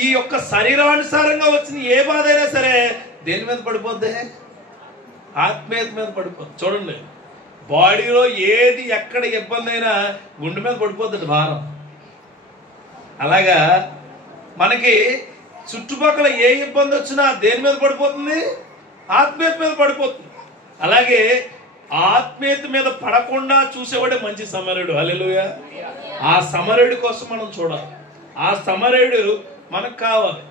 ఈ యొక్క శరీరానుసారంగా వచ్చిన ఏ బాధ అయినా సరే దేని మీద పడిపోద్ది? ఆత్మీయత మీద పడిపోద్ది. చూడండి, బాడీలో ఏది ఎక్కడ ఇబ్బంది అయినా గుండె మీద పడిపోద్ది భారం. అలాగా మనకి చుట్టుపక్కల ఏ ఇబ్బంది వచ్చినా దేని మీద పడిపోతుంది? ఆత్మీయత మీద పడిపోతుంది. అలాగే ఆత్మీయత మీద పడకుండా చూసేవాడే మంచి సమరయుడు. హల్లెలూయా. ఆ సమరయుడి కోసం మనం చూడాలి. ఆ సమరయుడు మనకు కావాలి.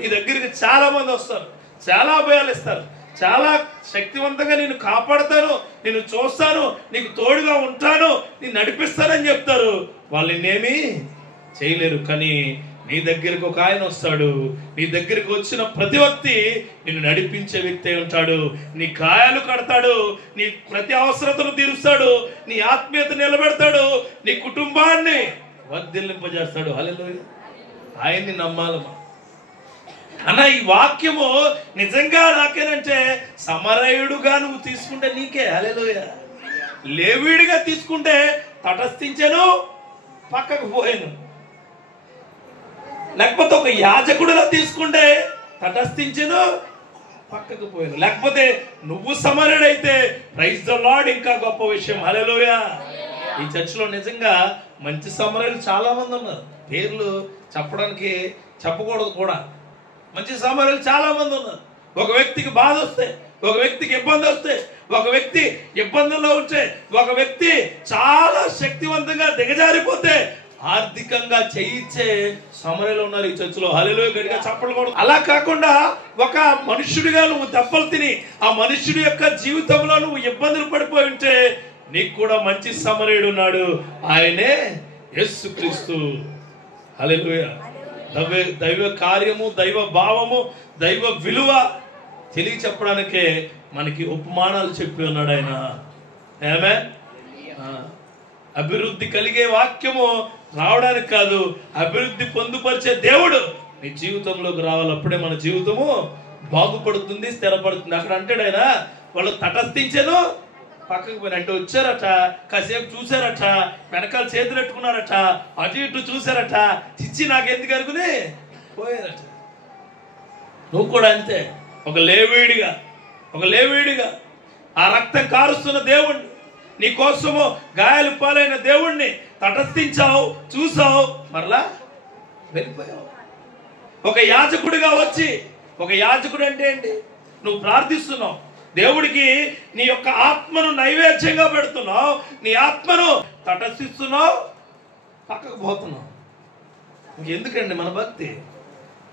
నీ దగ్గరికి చాలా మంది వస్తారు, చాలా అభయాలు ఇస్తారు, చాలా శక్తివంతంగా నేను కాపాడుతాను, నేను చూస్తాను, నీకు తోడుగా ఉంటాను, నేను నడిపిస్తానని చెప్తారు. వాళ్ళు నిన్నేమీ చేయలేరు. కానీ నీ దగ్గరికి ఒక ఆయన వస్తాడు, నీ దగ్గరికి వచ్చిన ప్రతి వ్యక్తి నిన్ను నడిపించే వ్యక్తి ఉంటాడు. నీ గాయాలు కడతాడు, నీ ప్రతి అవసరతను తీరుస్తాడు, నీ ఆత్మీయత నిలబెడతాడు, నీ కుటుంబాన్ని వర్ధిల్లింపజేస్తాడు. హల్లెలూయా. ఆయన్ని నమ్మాలమ్మా. అన్న ఈ వాక్యము నిజంగా నాకేనంటే సమరయుడుగా నువ్వు తీసుకుంటే నీకే. హల్లెలూయా. లేవీయుడిగా తీసుకుంటే తటస్థించెను, పక్కకు పోయాను. లేకపోతే ఒక యాజకుడిలా తీసుకుంటే తటస్థించెను, పక్కకు పోయాను. లేకపోతే నువ్వు సమరయుడైతే ప్రైజ్ ద లార్డ్, ఇంకా గొప్ప విషయం. హల్లెలూయా. ఈ చర్చిలో నిజంగా మంచి సమరయులు చాలా మంది ఉన్నారు. పేర్లు చెప్పకూడదు కూడా. మంచి సమరయులు చాలా మంది ఉన్నారు. ఒక వ్యక్తికి బాధ వస్తే, ఒక వ్యక్తికి ఇబ్బంది వస్తే, ఒక వ్యక్తి ఇబ్బందుల్లో ఉంటే, ఒక వ్యక్తి చాలా శక్తివంతంగా దిగజారిపోతే ఆర్థికంగా చేయించే సమరయులు ఉన్నారు ఈ చర్చిలో. హల్లెలూయా. గట్టిగా చెప్పకూడదు. అలా కాకుండా ఒక మనుష్యుడిగా నువ్వు దెబ్బలు తిని ఆ మనుష్యుడి యొక్క జీవితంలో నువ్వు ఇబ్బందులు పడిపోయి ఉంటే నీకు కూడా మంచి సమరయుడు ఉన్నాడు. ఆయనే యేసుక్రీస్తు. హల్లెలూయా. దైవ కార్యము, దైవ భావము, దైవ విలువ తెలియ చెప్పడానికే మనకి ఉపమానాలు చెప్పి ఉన్నాడు ఆయన. ఆమేన్. అభివృద్ధి కలిగే వాక్యము రావడానికి కాదు, అభివృద్ధి పొందుపరిచే దేవుడు నీ జీవితంలోకి రావాలి. అప్పుడే మన జీవితము బాగుపడుతుంది, స్థిరపడుతుంది. అక్కడ అంటాడు ఆయన, వాళ్ళు తటస్థించాను, పక్కకు పోయిన అంటే వచ్చారట, కాసేపు చూసారట, వెనకాల చేతులు పెట్టుకున్నారట, అటు ఇటు చూసారట, చిచ్చి నాకెందుకు అనుకుని పోయారట. నువ్వు కూడా అంతే. ఒక లేవీయుడిగా ఆ రక్తం కారుస్తున్న దేవుణ్ణి, నీ కోసము గాయాలు పాలైన దేవుణ్ణి తటస్థించావు, చూసావు, మరలా వెళ్ళిపోయావు. ఒక యాజకుడిగా వచ్చి, ఒక యాజకుడు అంటే ఏంటి? నువ్వు ప్రార్థిస్తున్నావు, దేవుడికి నీ యొక్క ఆత్మను నైవేద్యంగా పెడుతున్నావు, నీ ఆత్మను తటస్థిస్తున్నావు, పక్కకు పోతున్నావు. ఇంకెందుకండి మన భక్తి?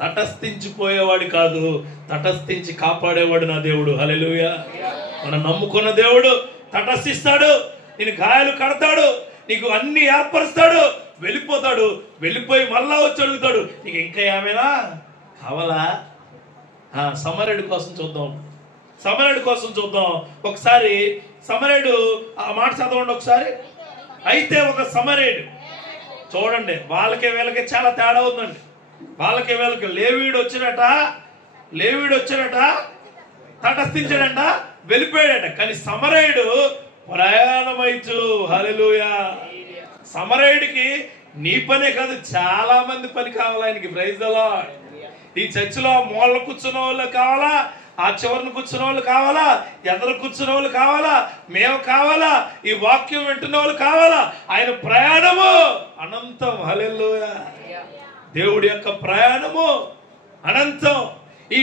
తటస్థించిపోయేవాడు కాదు, తటస్థించి కాపాడేవాడు నా దేవుడు. హల్లెలూయా. మనం నమ్ముకున్న దేవుడు తటస్థిస్తాడు, నేను గాయాలు కడతాడు, నీకు అన్ని ఏర్పరుస్తాడు, వెళ్ళిపోతాడు. వెళ్ళిపోయి మళ్ళా వచ్చి అడుగుతాడు, నీకు ఇంకా ఏమైనా కావాలా? సమరయుడి కోసం చూద్దాం. ఒకసారి సమరయుడు ఆ మాట చదవండి ఒకసారి. అయితే ఒక సమరయుడు, చూడండి, వాళ్ళకి వీళ్ళకి చాలా తేడా ఉందండి. వాళ్ళకి వీళ్ళకి లేవీయుడు వచ్చినట, తటస్థించాడంట, వెళ్ళిపోయాడట. కానీ సమరయుడు ప్రయాణమైచు. హల్లెలూయా. సమరయుడికి నీ పనే కాదు, చాలా మంది పని కావాలి ఆయనకి. Praise the Lord. ఈ చర్చిలో మూల కూర్చున్న వాళ్ళు కావాలా, ఆ చివరిని కూర్చున్న వాళ్ళు కావాలా, ఎదురు కూర్చున్న వాళ్ళు కావాలా, మేము కావాలా, ఈ వాక్యం వింటున్న వాళ్ళు కావాలా. ఆయన ప్రయాణము అనంతం. హల్లెలూయా. దేవుడి యొక్క ప్రయాణము అనంతం. ఈ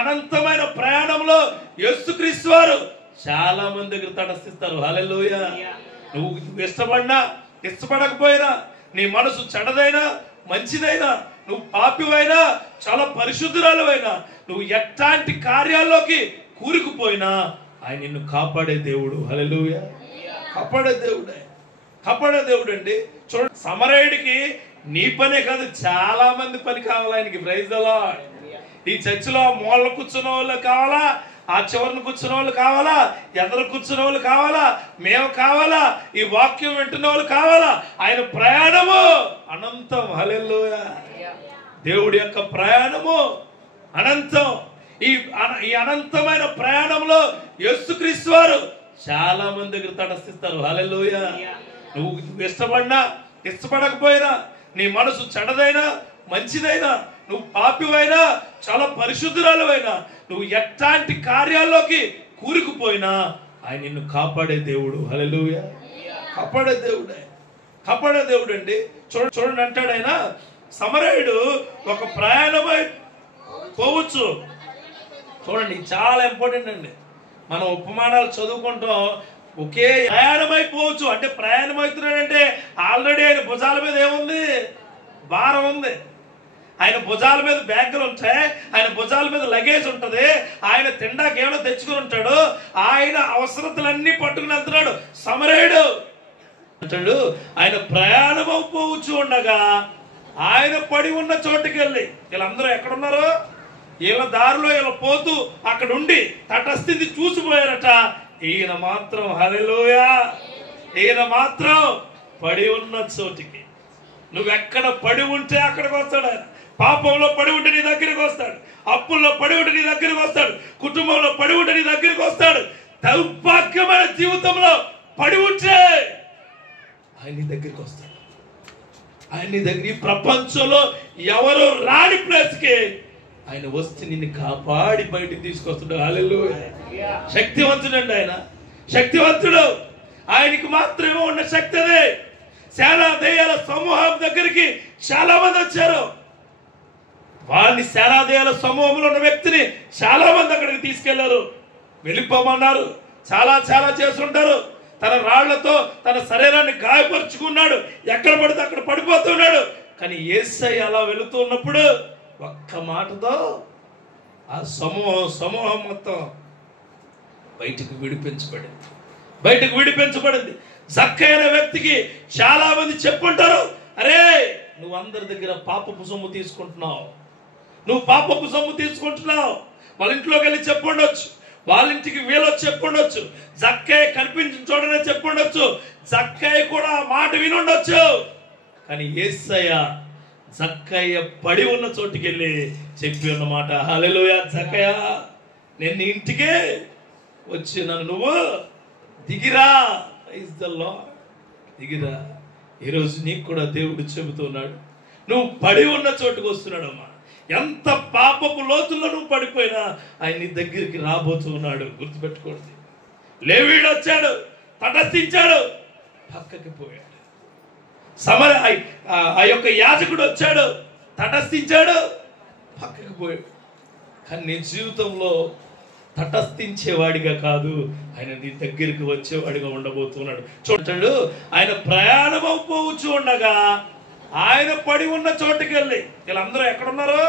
అనంతమైన ప్రయాణంలో యేసుక్రీస్తు వారు చాలా మంది దగ్గర తటస్థిస్తారు. హల్లెలూయా. నువ్వు ఇష్టపడినా ఇష్టపడకపోయినా, నీ మనసు చెడదైనా మంచిదైనా, నువ్వు పాపివైనా చాలా పరిశుద్ధురాలువైనా, నువ్వు ఎట్లాంటి కార్యాల్లోకి కూరుకుపోయినా ఆయన నిన్ను కాపాడే దేవుడు. హల్లెలూయా. కాపాడే దేవుడే, కాపాడే దేవుడు అండి. చూడండి, సమరయుడికి నీ పనే కాదు, చాలా మంది పని కావాలి ఆయనకి. Praise the Lord. ఈ చర్చిలో మూల కూర్చున్న వాళ్ళు కావాలా, ఆ చివరిని కూర్చున్న వాళ్ళు కావాలా, ఎదురు కూర్చున్న వాళ్ళు కావాలా, మేము కావాలా, ఈ వాక్యం వింటున్న వాళ్ళు కావాలా. ఆయన ప్రయాణము అనంతం. హల్లెలూయా. దేవుడి యొక్క ప్రయాణము అనంతం. ఈ అనంతమైన ప్రయాణంలో యేసుక్రీస్తు వారు చాలా మంది దగ్గర తటస్థిస్తారు. హల్లెలూయా. నువ్వు ఇష్టపడినా ఇష్టపడకపోయినా, నీ మనసు చెడదైనా మంచిదైనా, నువ్వు పాపివైనా చాలా పరిశుద్ధురాలువైనా, నువ్వు ఎట్లాంటి కార్యాల్లోకి కూరుకుపోయినా ఆయన నిన్ను కాపాడే దేవుడు. హల్లెలూయా. కాపాడే దేవుడే, కాపాడే దేవుడు అండి. చూడండి అంటాడు ఆయన, సమరయుడు ఒక ప్రయాణమై పోవచ్చు. చూడండి, చాలా ఇంపార్టెంట్ అండి. మనం ఉపమానాలు చదువుకుంటాం, ఒకే ప్రయాణమైపోవచ్చు అంటే ప్రయాణం అవుతున్నాడంటే ఆల్రెడీ ఆయన భుజాల మీద ఏముంది, భారం ఉంది. ఆయన భుజాల మీద బ్యాగులు ఉంటాయి, ఆయన భుజాల మీద లగేజ్ ఉంటుంది, ఆయన తిండాకి ఏమైనా తెచ్చుకుని ఉంటాడు, ఆయన అవసరతలన్నీ పట్టుకుని వెళ్తున్నాడు సమరయుడు అంటాడు. ఆయన ప్రయాణం పోవచ్చు ఉండగా ఆయన పడి ఉన్న చోటుకి వెళ్ళి, వీళ్ళందరూ ఎక్కడున్నారు, వీళ్ళ దారిలో వీళ్ళ పోతూ అక్కడ ఉండి తటస్థితి చూసిపోయారట. ఈయన మాత్రం, హల్లెలూయా, ఈయన మాత్రం పడి ఉన్న చోటికి. నువ్వెక్కడ పడి ఉంటే అక్కడికి వస్తాడు ఆయన. పాపంలో పడి ఉంటే నీ దగ్గరికి వస్తాడు, అప్పుల్లో పడి ఉంటే నీ దగ్గరికి వస్తాడు, కుటుంబంలో పడి ఉంటే నీ దగ్గరికి వస్తాడు, దౌర్భాగ్యమైన జీవితంలో పడి ఉంటే ఆయన నీ దగ్గరికి వస్తాడు. ఆయన నీ దగ్గర, ఈ ప్రపంచంలో ఎవరు రాని ప్లేస్కి ఆయన వస్తే నిన్ను కాపాడి బయటికి తీసుకొస్తాడు. హల్లెలూయా. శక్తివంతుడండి ఆయన, శక్తివంతుడు. ఆయనకి మాత్రమే ఉన్న శక్తి అదే. చాలా దెయ్యాల సమూహం దగ్గరికి చాలా మంది వచ్చారు. వాళ్ళని చాలా దెయ్యాల సమూహంలో ఉన్న వ్యక్తిని చాలా మంది అక్కడికి తీసుకెళ్లారు, వెళ్ళిపోమన్నారు, చాలా చాలా చేస్తుంటారు. తన రాళ్లతో తన శరీరాన్ని గాయపరుచుకున్నాడు, ఎక్కడ పడితే అక్కడ పడిపోతున్నాడు. కానీ యేసయ్య అలా వెళుతూ ఉన్నప్పుడు ఒక్క మాటతో ఆ సమూహం మొత్తం బయటకు విడిపించబడింది. జక్కయ్య అనే వ్యక్తికి చాలా మంది చెప్పుంటారు, అరే నువ్వు అందరి దగ్గర పాపపు సొమ్ము తీసుకుంటున్నావు, నువ్వు పాపపు సొమ్ము తీసుకుంటున్నావు. వాళ్ళ ఇంట్లోకి వెళ్ళి చెప్పుండొచ్చు, వాళ్ళ ఇంటికి వీళ్ళొచ్చి చెప్పుండొచ్చు, జక్కయ్య కనిపించిన చోటనే చెప్పుండొచ్చు, జక్కయ్య కూడా ఆ మాట వినుండొచ్చు. కానీ యేసయ్య జక్కయ్య పడి ఉన్న చోటుకి వెళ్ళి చెప్పి ఉన్నమాట, హల్లెలూయా, జక్కయ్య నేను నీ ఇంటికే వచ్చి నువ్వు దిగిరా. Praise the Lord. దిగిరా. ఈరోజు నీకు కూడా దేవుడు చెబుతున్నాడు, నువ్వు పడి ఉన్న చోటుకు వస్తున్నాడమ్మా. ఎంత పాపపు లోతుల్లో నువ్వు పడిపోయినా ఆయన నీ దగ్గరికి రాబోతున్నాడు. గుర్తుపెట్టుకోండి. లేవీడు వచ్చాడు, తటస్థించాడు, పక్కకి పోయాడు. ఆ యొక్క యాజకుడు వచ్చాడు, తటస్థించాడు, పక్కకి పోయాడు. కానీ నీ జీవితంలో తటస్థించేవాడిగా కాదు, ఆయన నీ దగ్గరికి వచ్చేవాడిగా ఉండబోతున్నాడు. చూడండి, ఆయన ప్రయాణం పోవచ్చు ఉండగా ఆయన పడి ఉన్న చోటుకి వెళ్ళి, వీళ్ళందరూ ఎక్కడున్నారు,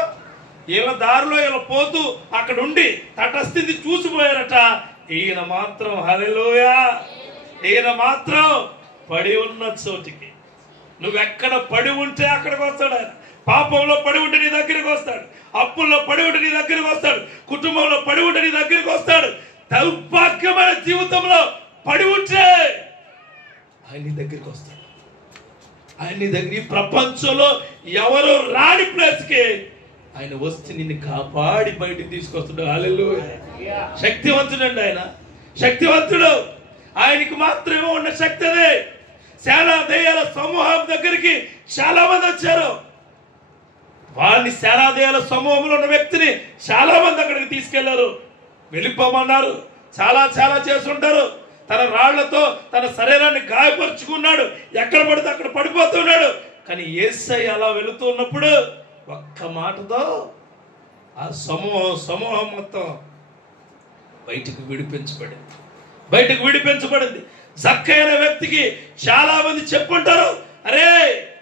వీళ్ళ దారిలో వీళ్ళ పోతూ అక్కడ ఉండి తటస్థితి చూసిపోయారట. ఈయన మాత్రం, హల్లెలూయా, ఈయన మాత్రం పడి ఉన్న చోటికి. నువ్వెక్కడ పడి ఉంటే అక్కడికి వస్తాడు ఆయన. పాపంలో పడి ఉంటే నీ దగ్గరికి వస్తాడు, అప్పుల్లో పడి ఉంటే నీ దగ్గరికి వస్తాడు, కుటుంబంలో పడి ఉంటే నీ దగ్గరికి వస్తాడు, దౌర్భాగ్యమైన జీవితంలో పడి ఉంటే ఆయన నీ దగ్గరికి వస్తాడు. ఆయన నీ దగ్గర, ఈ ప్రపంచంలో ఎవరు రాని ప్లేస్కి ఆయన వస్తే నిన్ను కాపాడి బయటికి తీసుకొస్తాడు. హల్లెలూయా. శక్తివంతుడండి ఆయన, శక్తివంతుడు. ఆయనకి మాత్రమే ఉన్న శక్తి అదే. సేనా దయ్యాల సమూహం దగ్గరికి చాలా మంది వచ్చారు. వాడిని సేనా దయ్యాల సమూహంలో ఉన్న వ్యక్తిని చాలా మంది అక్కడికి తీసుకెళ్లారు. వెళ్ళిపోమన్నారు. చాలా చాలా చేస్తుంటారు. తన రాళ్లతో తన శరీరాన్ని గాయపరుచుకున్నాడు. ఎక్కడ పడితే అక్కడ పడిపోతున్నాడు. కానీ యేసయ్య అలా వెళుతూ ఉన్నప్పుడు ఒక్క మాటతో ఆ సమూహం మొత్తం బయటకు విడిపించబడింది. జక్కయ్య అనే వ్యక్తికి చాలా మంది చెప్పుంటారు, అరే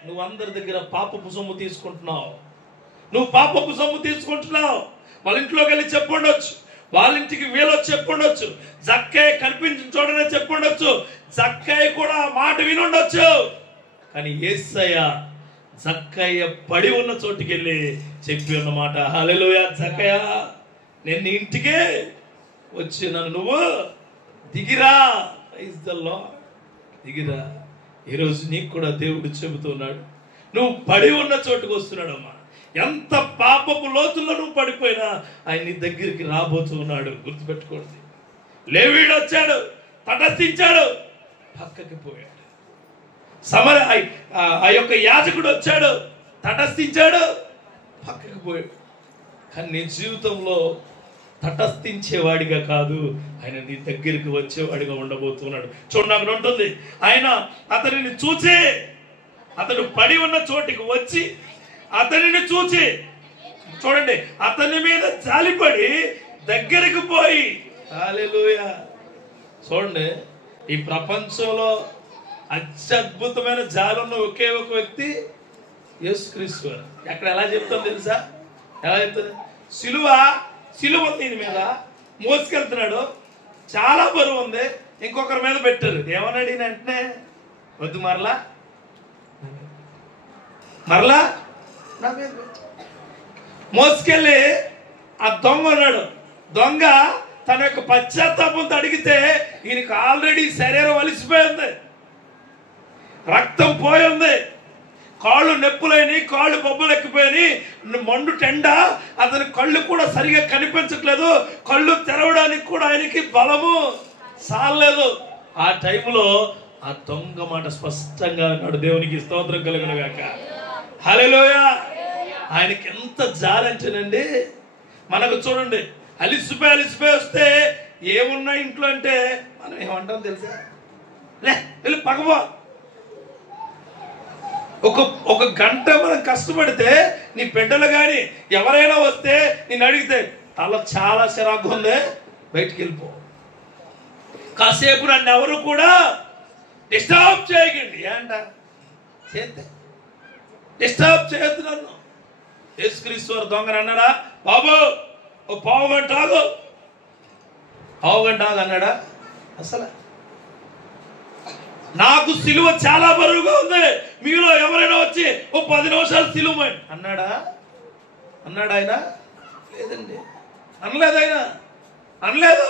నువ్వు అందరి దగ్గర పాపపు సొమ్ము తీసుకుంటున్నావు. వాళ్ళ ఇంట్లోకి వెళ్ళి చెప్పుండొచ్చు, వాళ్ళ ఇంటికి వీళ్ళొచ్చి చెప్పుండొచ్చు, జక్కయ్య కనిపించిన చోటనే చెప్పుండొచ్చు, జక్కయ్య కూడా ఆ మాట వినుండొచ్చు. కానీ యేసయ్య జక్కయ్య పడి ఉన్న చోటుకి వెళ్ళి చెప్పి ఉన్నమాట, హల్లెలూయా, జక్కయ్య నేను నీ ఇంటికే వచ్చినాను, నువ్వు దిగిరా. Praise the Lord. దిగిరా. ఈరోజు నీకు కూడా దేవుడు చెబుతున్నాడు, నువ్వు పడి ఉన్న చోటుకు వస్తున్నాడమ్మా. ఎంత పాపపు లోతుల్లో నువ్వు పడిపోయినా ఆయన నీ దగ్గరికి రాబోతున్నాడు. గుర్తుపెట్టుకోండి. లేవీడు వచ్చాడు, తటస్థించాడు, పక్కకి పోయాడు. ఆ యొక్క యాజకుడు వచ్చాడు, తటస్థించాడు, పక్కకి పోయాడు. కానీ నీ జీవితంలో తటస్థించేవాడిగా కాదు, ఆయన నీ దగ్గరికి వచ్చేవాడిగా ఉండబోతున్నాడు. చూడండి, అక్కడ ఉంటుంది, ఆయన అతనిని చూచి, అతడు పడి ఉన్న చోటికి వచ్చి అతనిని చూచి, చూడండి, అతని మీద జాలిపడి దగ్గరికి పోయి, హల్లెలూయా. చూడండి, ఈ ప్రపంచంలో అత్యద్భుతమైన జాలి ఉన్న ఒకే ఒక వ్యక్తి యేసుక్రీస్తు. అక్కడ ఎలా చెప్తాను తెలుసా? ఎలా చెప్తుంది? సిలువ దీని మీద మోసుకెళ్తున్నాడు, చాలా బరువు ఉంది, ఇంకొకరి మీద పెట్టారు. ఏమన్నాడు ఈయన? వెంటనే వద్దు, మరలా నా మీద మోసుకెళ్ళి ఆ దొంగ ఉన్నాడు. దొంగ తన యొక్క పశ్చాత్తాపంతో అడిగితే ఈయనకి ఆల్రెడీ శరీరం అలిసిపోయింది, రక్తం పోయింది, కాళ్ళు నొప్పులైనవి, కాళ్ళు బొబ్బలు ఎక్కిపోయినాయి, మండు టెండ, అతని కళ్ళు కూడా సరిగా కనిపించట్లేదు, కళ్ళు తెరవడానికి కూడా ఆయనకి బలము సాలేదు. ఆ టైంలో ఆ దొంగ మాట స్పష్టంగా అన్నాడు. దేవునికి స్తోత్రం కలుగును గాక. హల్లెలూయా. ఆయనకి ఎంత జాలంటేనండి, మనకు చూడండి, అలిసిపోయి వస్తే ఏమున్నా ఇంట్లో అంటే మనం ఏమంటాం తెలుసా? వెళ్ళి పగవా. ఒక గంట మనం కష్టపడితే నీ బిడ్డలు కానీ ఎవరైనా వస్తే నేను అడిగితే తల చాలా చిరాకు ఉంది, బయటికి వెళ్ళిపో, కాసేపు నన్ను ఎవరు కూడా డిస్టర్బ్ చేయకండి అంట. చేస్తే డిస్టర్బ్ చేయొద్దు నన్ను. యేసుక్రీస్తు దొంగని అన్నాడా? బాబు ఓ పావు గంట ఆగు అన్నాడా? అసలు నాకు సిలువ చాలా బరువుగా ఉంది, మీలో ఎవరైనా వచ్చి ఓ 10 నిమిషాలు సిలువ అన్నాడా? ఆయన లేదండి, అనలేదు.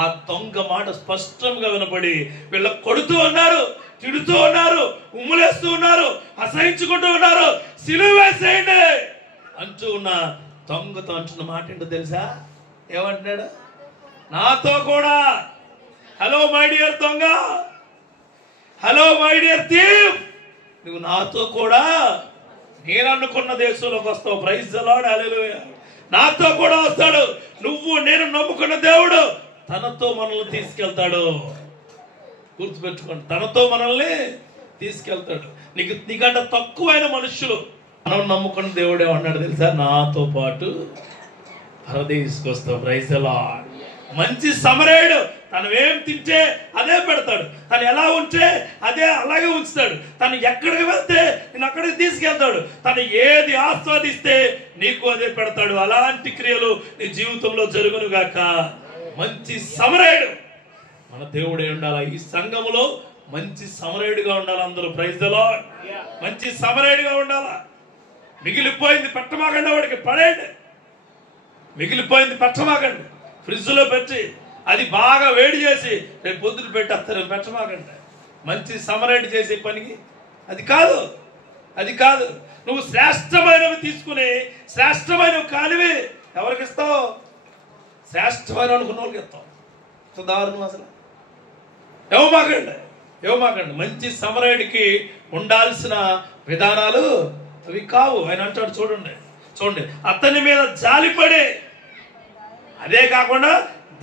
ఆ దొంగ మాట స్పష్టంగా వినపడి వీళ్ళ కొడుతూ ఉన్నారు, తిడుతూ ఉన్నారు, ఉమ్ములేస్తూ ఉన్నారు, అసహించుకుంటూ ఉన్నారు. సిలువ వేసేయండి అంటూ ఉన్న దొంగతో అంటున్న మాట ఏంటో తెలుసా? ఏమంటున్నాడు? నాతో కూడా, హలో మై డియర్ దొంగ, హలో మై డియర్ థీఫ్, నువ్వు నాతో కూడా నేను అనుకున్న దేశంలోకి వస్తావు. ప్రైజ్ ది లార్డ్, హల్లెలూయా. నాతో కూడా వస్తాడు. నువ్వు నేను నమ్ముకున్న దేవుడు తనతో మనల్ని తీసుకెళ్తాడు. గుర్తుపెట్టుకోండి, తనతో మనల్ని తీసుకెళ్తాడు. నీకంటే తక్కువైన మనుషులు మనం నమ్ముకున్న దేవుడు ఏమన్నాడు తెలుసా? నాతో పాటు పరదేశుకు వస్తావు. Praise the Lord. మంచి సమరయుడు తను ఏం తింటే అదే పెడతాడు, తను ఎలా ఉంటే అలాగే ఉంచుతాడు, తను ఎక్కడికి వెళ్తే నేను అక్కడికి తీసుకెళ్తాడు, తను ఏది ఆస్వాదిస్తే నీకు అదే పెడతాడు. అలాంటి క్రియలు నీ జీవితంలో జరుగును గాక. మంచి సమరయుడు మన దేవుడే ఉండాలి. ఈ సంఘములో మంచి సమరయుడిగా ఉండాలి అందరూ. Praise the Lord. మంచి సమరయుడిగా ఉండాలా. మిగిలిపోయింది పెట్టమాకండి, వాడికి పడేయండి. మిగిలిపోయింది పెట్టమాకండి, ఫ్రిడ్జ్లో పెట్టి అది బాగా వేడి చేసి రేపు పొద్దున పెట్టేస్తారు, పెట్టమాకండి. మంచి సమరయుడు చేసే పనికి అది కాదు. నువ్వు శ్రేష్టమైనవి తీసుకుని శ్రేష్టమైనవి కానివి ఎవరికి ఇస్తావు? శ్రేష్టమైన అనుకున్న వాళ్ళకి ఇస్తావు. దారుణం అసలు. ఇవ్వమాకండి. మంచి సమరయుడికి ఉండాల్సిన విధానాలు అవి కావు. ఆయన అంటాడు చూడండి, అతని మీద జాలిపడే, అదే కాకుండా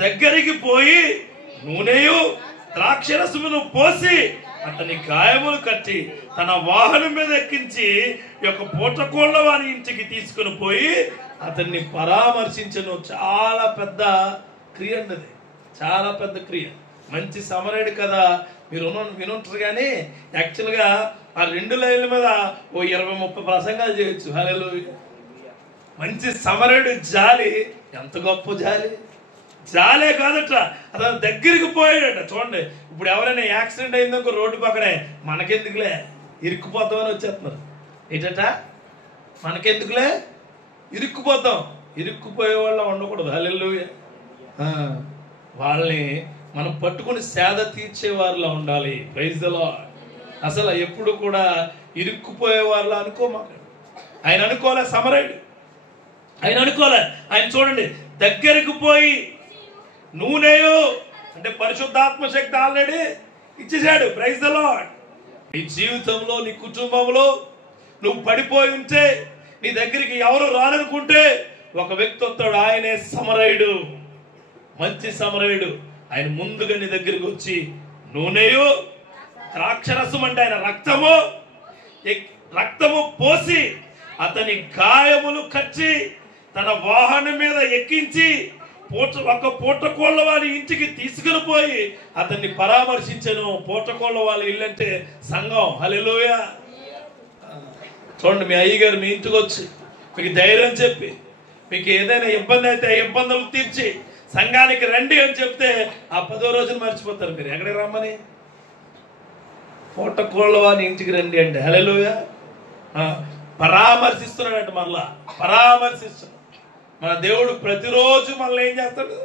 దగ్గరికి పోయి నూనెయు ద్రాక్షరసమును పోసి అతని గాయములు కట్టి తన వాహనం మీద ఎక్కించి యొక్క పూటకోళ్ళ వారి ఇంటికి తీసుకుని పోయి అతన్ని పరామర్శించను. చాలా పెద్ద క్రియ అన్నది, చాలా పెద్ద క్రియ. మంచి సమరయుడు కదా మీరు వినుంటారు, కానీ యాక్చువల్గా ఆ 2 లైన్ల మీద ఓ 20-30 ప్రసంగాలు చేయొచ్చు. హల్లెలూయా. మంచి సమరయుడు జాలి ఎంత గొప్ప జాలే కాదట, అతను దగ్గరికి పోయాడట. చూడండి, ఇప్పుడు ఎవరైనా యాక్సిడెంట్ అయిందనుకో రోడ్డు పక్కనే, మనకెందుకులే ఇరుక్కుపోతామని వచ్చేస్తున్నారు. ఏంటట, మనకెందుకులే ఇరుక్కుపోయే వాళ్ళ ఉండకూడదు. హల్లెలూయా. వాళ్ళని మనం పట్టుకుని సేద తీర్చే వారిలా ఉండాలి. Praise the Lord. అసలు ఎప్పుడు కూడా ఇరుక్కుపోయే వారిలా అనుకోమాకండి. ఆయన అనుకోలే సమరయుడు, ఆయన చూడండి దగ్గరకు పోయి నూనెయు అంటే పరిశుద్ధాత్మ శక్తి ఆల్రెడీ ఇచ్చేసాడు. Praise the Lord. నీ జీవితంలో, నీ కుటుంబంలో నువ్వు పడిపోయి ఉంటే, నీ దగ్గరికి ఎవరు రాననుకుంటే ఒక వ్యక్తి వస్తాడు. ఆయనే సమరయుడు, మంచి సమరయుడు. ఆయన ముందుగా నీ దగ్గరికి వచ్చి నూనెయు ద్రాక్షరసం అంటే ఆయన రక్తము పోసి అతని గాయములు కచ్చి తన వాహనం మీద ఎక్కించి ఒక పూటకోళ్ళ వారి ఇంటికి తీసుకుని పోయి అతన్ని పరామర్శించను. పూటకోళ్ళ వాళ్ళ ఇల్లు అంటే సంఘం. హల్లెలూయా. చూడండి, మీ అయ్యగారు మీ ఇంటికి వచ్చి మీకు ధైర్యం చెప్పి, మీకు ఏదైనా ఇబ్బంది అయితే ఇబ్బందులు తీర్చి సంఘానికి రండి అని చెప్తే ఆ 10వ రోజున మర్చిపోతారు మీరు ఎక్కడికి రమ్మని. పూటకోళ్ళ వారి ఇంటికి రండి అంటే హల్లెలూయా. పరామర్శిస్తున్నాడంట, మరలా పరామర్శిస్తున్నాడు. మన దేవుడు ప్రతిరోజు మనల్ని ఏం చేస్తాడు,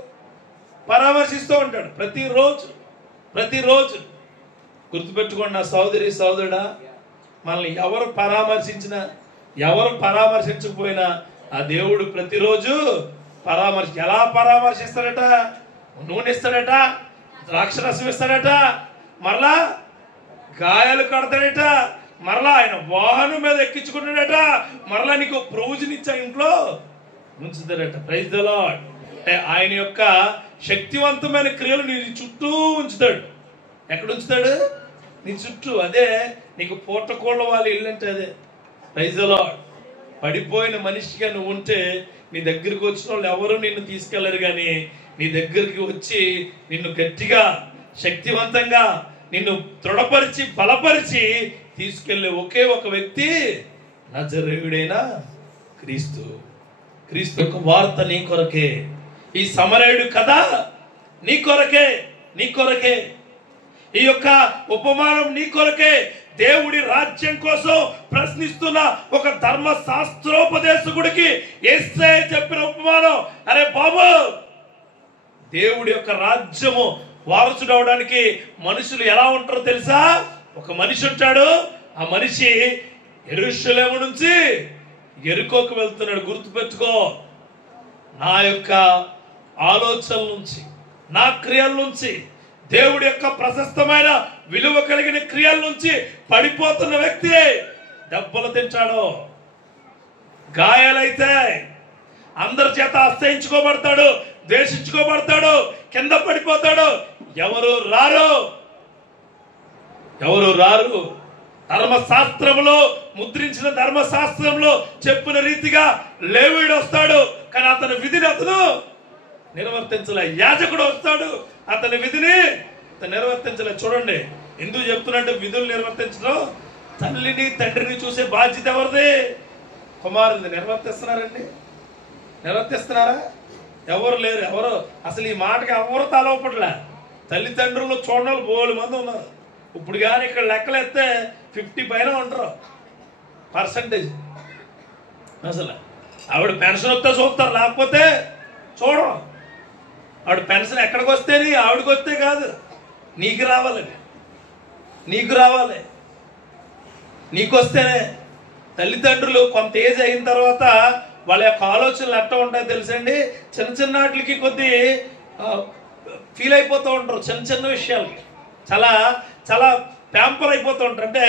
పరామర్శిస్తూ ఉంటాడు. ప్రతిరోజు గుర్తుపెట్టుకోండి నా సోదరుడా, మనల్ని ఎవరు పరామర్శించినా, ఎవరు పరామర్శించకపోయినా ఆ దేవుడు ప్రతిరోజు ఎలా పరామర్శిస్తాడట, నూనె ఇస్తాడట, ద్రాక్షరసం ఇస్తాడట, మరలా గాయాలు కడతాడట, మరలా ఆయన వాహనం మీద ఎక్కించుకుంటాడట, మరలా నీకు ప్రొవిజన్ ఇచ్చా ఇంట్లో ఉంచుతాడట. Praise the lord. ఆయన యొక్క శక్తివంతమైన క్రియలు నీ చుట్టూ ఉంచుతాడు. ఎక్కడ ఉంచుతాడు? నీ చుట్టూ. అదే నీకు పూటకోళ్ళ వాళ్ళ ఇల్లు అంటే అదే. Praise the Lord. పడిపోయిన మనిషిగా నువ్వు ఉంటే నీ దగ్గరికి వచ్చిన వాళ్ళు ఎవరు నిన్ను తీసుకెళ్లరు, కానీ నీ దగ్గరికి వచ్చి నిన్ను గట్టిగా శక్తివంతంగా నిన్ను దృఢపరిచి బలపరిచి తీసుకెళ్లే ఒకే ఒక వ్యక్తి నజరేయుడైన క్రీస్తు యొక్క వార్త నీ కొరకే. ఈ సమరయుడు కథ నీ కొరకే. ఈ యొక్క ఉపమానం నీ కొరకే. దేవుడి రాజ్యం కోసం ప్రశ్నిస్తున్న ఒక ధర్మశాస్త్రోపదేశకుడికి యేసయ్య చెప్పిన ఉపమానం. అరే బాబు, దేవుడి యొక్క రాజ్యము వారసుడు అవడానికి మనుషులు ఎలా ఉంటారో తెలుసా? ఒక మనిషి ఉంటాడు, ఆ మనిషి యెరూషలేము నుంచి యెరికోకు వెళ్తున్నాడు. గుర్తుపెట్టుకో, నా యొక్క ఆలోచనల నుంచి, నా క్రియల నుంచి, దేవుడి యొక్క ప్రశస్తమైన విలువ కలిగిన క్రియల నుంచి పడిపోతున్న వ్యక్తి దెబ్బలు తింటాడు, గాయాలైతే అందరి చేత అసహించుకోబడతాడు, ద్వేషించుకోబడతాడు, కింద పడిపోతాడు. ఎవరు రారు. ధర్మశాస్త్రంలో ముద్రించిన ధర్మశాస్త్రంలో చెప్పిన రీతిగా లేవీయుడు వస్తాడు, కానీ అతని విధిని అతను నిర్వర్తించలే. యాజకుడు వస్తాడు, అతని విధిని నిర్వర్తించలే. చూడండి, ఎందుకు చెప్తున్నట్టు విధులు నిర్వర్తించడం, తల్లిని తండ్రిని చూసే బాధ్యత ఎవరిది? కుమారుది. నిర్వర్తిస్తున్నారా? ఎవరు లేరు. ఎవరు అసలు ఈ మాటకి ఎవరు తలవపడలే. తల్లిదండ్రులు చూడడం బోలు మంది ఉన్నారు. ఇప్పుడు కానీ ఇక్కడ లెక్కలేస్తే 50 పైన ఉంటారు పర్సంటేజ్. అసలు ఆవిడ పెన్షన్ వస్తే చూస్తారు, లేకపోతే చూడరు. ఆవిడ పెన్షన్ ఎక్కడికి వస్తేని ఆవిడకి వస్తే కాదు, నీకు రావాలి. నీకు వస్తేనే. తల్లిదండ్రులు కొంత ఏజ్ అయిన తర్వాత వాళ్ళ యొక్క ఆలోచనలు ఎట్లా ఉంటాయో తెలుసండి. చిన్న వాటికి కొద్ది ఫీల్ అయిపోతూ ఉంటారు, చిన్న విషయాలకి. చాలా చాలా ప్యాంపర్ అయిపోతూ ఉంటారు. అంటే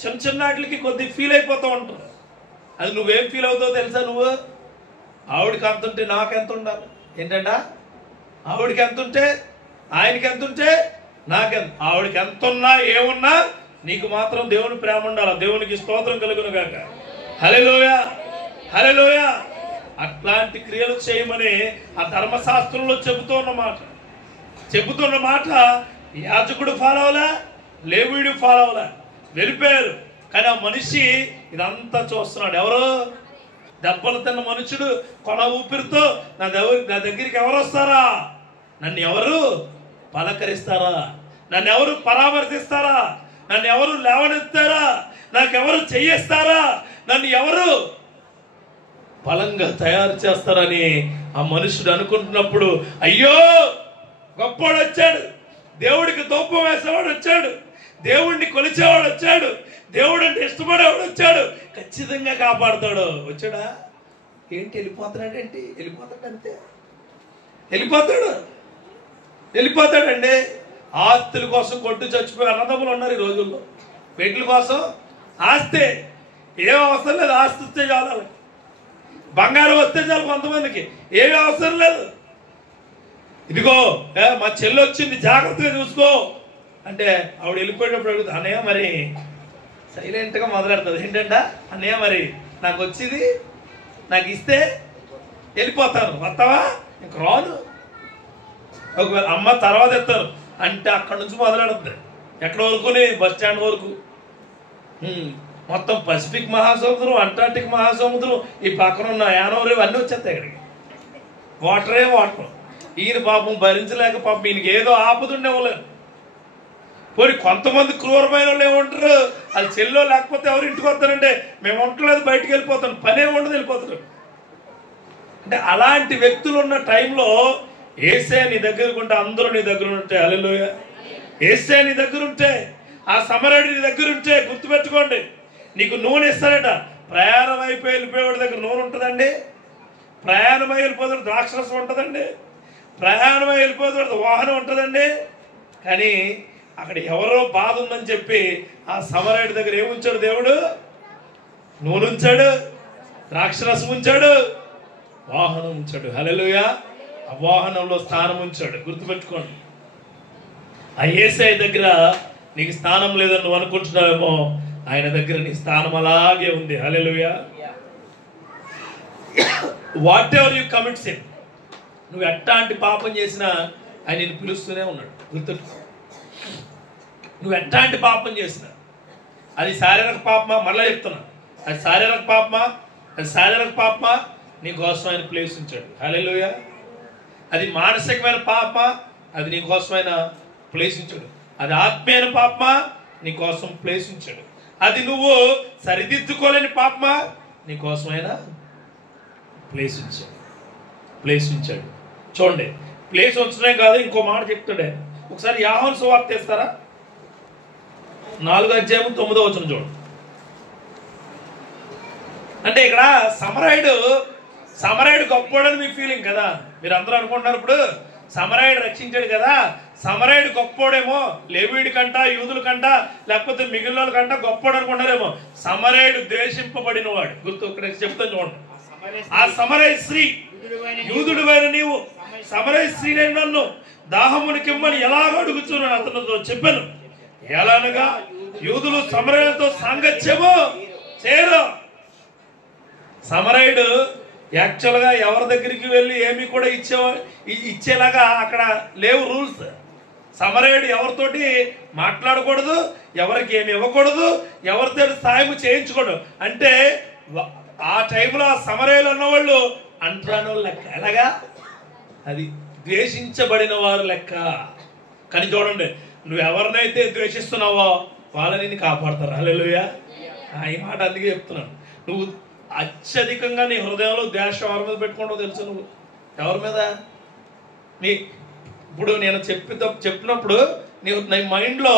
చిన్న చిన్న వాటికి కొద్ది ఫీల్ అయిపోతూ ఉంటారు. అది నువ్వేం ఫీల్ అవుతావో తెలుసా? నువ్వు ఆవిడకి ఎంత ఉంటే నాకెంత ఉండాలి ఏంటంట? ఆవిడకి ఎంత ఉంటే ఆయనకి ఎంత ఉంటే నాకెంత. ఆవిడకి ఎంత ఉన్నా ఏమున్నా నీకు మాత్రం దేవుని ప్రేమ ఉండాలి. దేవునికి స్తోత్రం కలుగును గాక. హల్లెలూయా, హల్లెలూయా. అట్లాంటి క్రియలు చేయమని ఆ ధర్మశాస్త్రంలో చెబుతున్న మాట యాజకుడు ఫాలో అవలా, లేవీయుడు ఫాలో అవలా, వెళ్ళిపోయారు. కానీ ఆ మనిషి ఇదంతా చూస్తున్నాడు. ఎవరు? దెబ్బలు తిన్న మనుషుడు కొన ఊపిరితో నా దగ్గరికి ఎవరు వస్తారా? నన్ను ఎవరు పలకరిస్తారా? నన్ను ఎవరు పరామర్శిస్తారా? నన్ను ఎవరు లేవనెత్తారా? నాకెవరు చెయ్యేస్తారా? నన్ను ఎవరు బలంగా తయారు చేస్తారని ఆ మనుషుడు అనుకుంటున్నప్పుడు, అయ్యో గొప్పవాడు వచ్చాడు, దేవుడికి దూపం వేసేవాడు వచ్చాడు, దేవుడిని కొలిచేవాడు వచ్చాడు, దేవుడు అంటే ఇష్టపడేవాడు వచ్చాడు, ఖచ్చితంగా కాపాడుతాడు. వచ్చాడా? ఏంటి వెళ్ళిపోతాడంటే వెళ్ళిపోతాడంతే, వెళ్ళిపోతాడండి. ఆస్తుల కోసం కొట్టు చచ్చిపోయి అన్నదమ్ములు ఉన్నారు ఈ రోజుల్లో. వీటి కోసం ఆస్తే ఏం అవసరం లేదు, ఆస్తి వస్తే చాలు, బంగారం వస్తే చాలు. కొంతమందికి ఏమీ అవసరం లేదు. ఇదిగో మా చెల్లి వచ్చింది జాగ్రత్తగా చూసుకో అంటే ఆవిడ వెళ్ళిపోయేటప్పుడు అడుగుతుంది, అన్నయ్య మరి సైలెంట్గా మొదలెడుతుంది. ఏంటంట? అన్నయ్య మరి నాకు వచ్చింది నాకు ఇస్తే వెళ్ళిపోతాను, వస్తావా? ఇంక రాను. ఒకవేళ అమ్మ తర్వాత ఎత్తారు అంటే అక్కడి నుంచి మొదలెడుతుంది. ఎక్కడ వరకుని? బస్ స్టాండ్ వరకు. మొత్తం పసిఫిక్ మహాసముద్రం, అంటార్టిక్ మహాసముద్రం, ఈ పక్కన ఉన్న యానవరం ఇవన్నీ వచ్చేస్తాయి ఇక్కడికి. వాటరే వాటర్. ఈయన పాపం భరించలేక పాపం ఈయనకి ఏదో ఆపదుండే వాళ్ళు. పోనీ కొంతమంది క్రూరమైన వాళ్ళు ఏమంటారు, అది చెల్లో లేకపోతే ఎవరు ఇంటికి వస్తారంటే మేము ఉండలేదు, బయటికి వెళ్ళిపోతాం, పనే ఉండదు, వెళ్ళిపోతారు. అంటే అలాంటి వ్యక్తులు ఉన్న టైంలో యేసే నీ దగ్గరకు ఉంటే అందరూ నీ దగ్గర ఉంటే, హల్లెలూయా. యేసే నీ దగ్గర ఉంటే, ఆ సమరయుడు నీ దగ్గర ఉంటే గుర్తుపెట్టుకోండి, నీకు నూనె ఇస్తారట. ప్రయాణం అయిపోయి వెళ్ళిపోయేవాడి దగ్గర నూనె ఉంటుందండి? ప్రయాణమై వెళ్ళిపోతాడు ద్రాక్షరసం ఉంటుందండి? ప్రయాణమై వెళ్ళిపోతాడు వాహనం ఉంటుందండి? కానీ అక్కడ ఎవరో బాధ ఉందని చెప్పి ఆ సమరయుడి దగ్గర ఏముంచాడు దేవుడు? నూనె ఉంచాడు, ద్రాక్షరసం ఉంచాడు, వాహనం ఉంచాడు. హల్లెలూయా. ఆ వాహనంలో స్థానం ఉంచాడు. గుర్తుపెట్టుకోండి. ఆ యేసయ్య దగ్గర నీకు స్థానం లేదని నువ్వు అనుకుంటున్నావేమో, ఆయన దగ్గర నీ స్థానం అలాగే ఉంది. Hallelujah. Whatever you commit sin, నువ్వు ఎట్లాంటి పాపం చేసినా ఆయన నిన్ను పిలుస్తూనే ఉన్నాడు. గుర్తుపెట్టుకో. నువ్వు ఎట్లాంటి పాపం చేసినా, అది శారీరక పాపమా, మళ్ళీ చెప్తున్నా, అది శారీరక పాపమా, నీకోసం ఆయన ప్లేస్ ఉంచాడు. హల్లెలూయా. అది మానసికమైన పాపమా, అది నీకోసమైన ప్లేస్ ఉంచాడు. అది ఆత్మీయమైన పాపమా, నీకోసం ప్లేస్ ఉంచాడు. అది నువ్వు సరిదిద్దుకోలేని పాపమా, నీకోసమైన ప్లేస్ ఉంచాడు. చూడండి, ప్లేస్ ఉంచడమే కాదు, ఇంకో మాట చెప్తాడే. ఒకసారి యోహాను సువార్త తీస్తారా? 4:9 చూడండి. అంటే ఇక్కడ సమరయుడు గొప్పోడని మీ ఫీలింగ్ కదా. మీరు అందరూ అనుకుంటున్నారు ఇప్పుడు సమరయుడు రక్షించాడు కదా, సమరయుడు గొప్పోడేమో, లేవీయుడి కంట, యూదుల కంట, లేకపోతే మిగిలిన వాళ్ళ కంట గొప్పోడు అనుకుంటారేమో. సమరయుడు ద్వేషింపబడిన వాడు. గుర్తు ఇక్కడ చెప్తాను చూడండి. ఆ సమరయ స్త్రీ, యూదుడివైన నీవు సమరయ స్త్రీనే నన్ను దాహమునికిమ్మని ఎలాగ అడుగుతున్నాను అతనితో చెప్పాను. ఎలానగా యూదులు సమరయులతో సాంగత్యము చేయరు. సమరయుడు యాక్చువల్గా ఎవరి దగ్గరికి వెళ్ళి ఏమి కూడా ఇచ్చేలాగా అక్కడ లేవు రూల్స్. సమరయుడు ఎవరితోటి మాట్లాడకూడదు, ఎవరికి ఏమి ఇవ్వకూడదు, ఎవరితో సాయం చేయించకూడదు. అంటే ఆ టైంలో ఆ సమరయులు ఉన్నవాళ్ళు అంటరాని వాళ్ళు లెక్క. ఎలాగా? అది ద్వేషించబడిన వారు లెక్క. కానీ చూడండి, నువ్వు ఎవరినైతే ద్వేషిస్తున్నావో వాళ్ళని నిన్ను కాపాడతారు. హల్లెలూయా. ఈ మాట అందుకే చెప్తున్నాను. నువ్వు అత్యధికంగా నీ హృదయంలో ద్వేషం ఎవరి మీద పెట్టుకుంటావు తెలుసు? నువ్వు ఎవరి మీద? ఇప్పుడు నేను చెప్పినప్పుడు నీ మైండ్లో